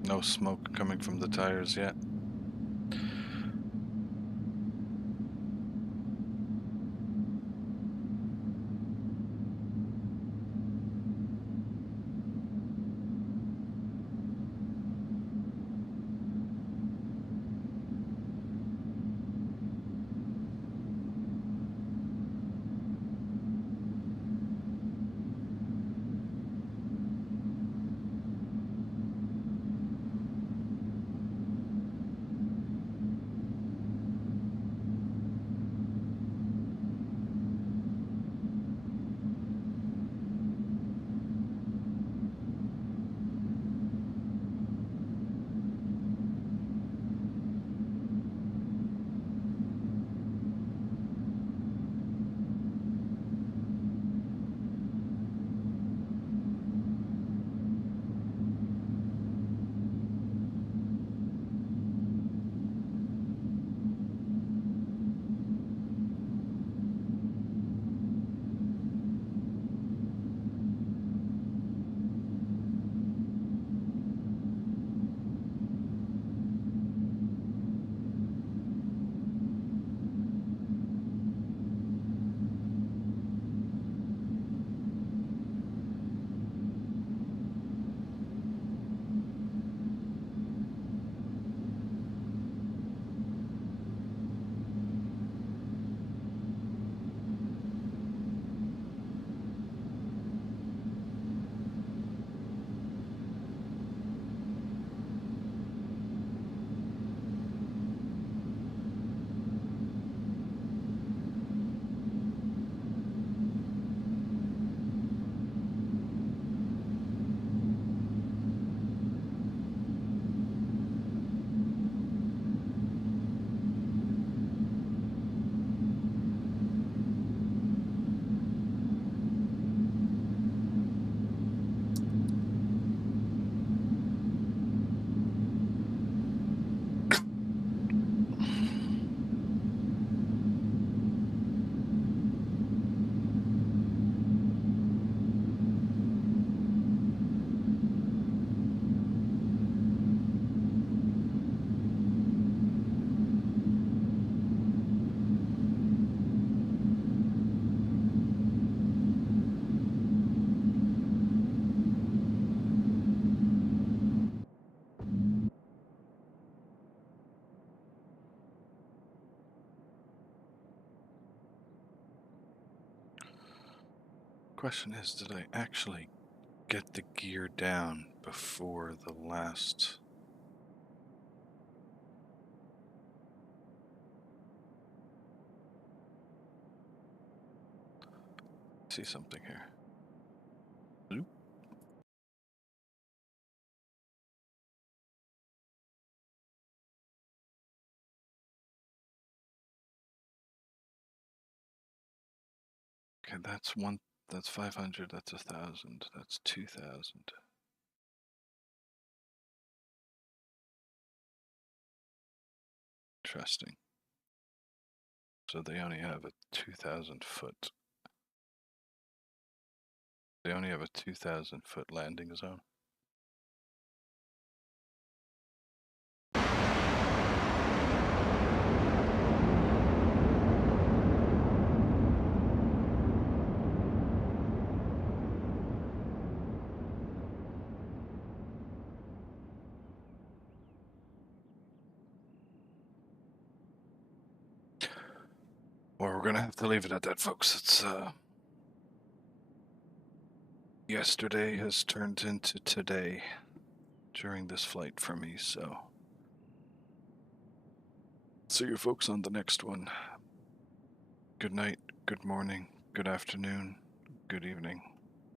No smoke coming from the tires yet. Question is, did I actually get the gear down before the last... See something here. Oop. Okay, that's 500, that's 1,000, that's 2,000. Interesting. So they only have a 2,000 foot. They only have a 2,000 foot landing zone. Well, we're gonna have to leave it at that, folks. It's yesterday has turned into today during this flight for me, so see you folks on the next one. Good night, good morning, good afternoon, good evening.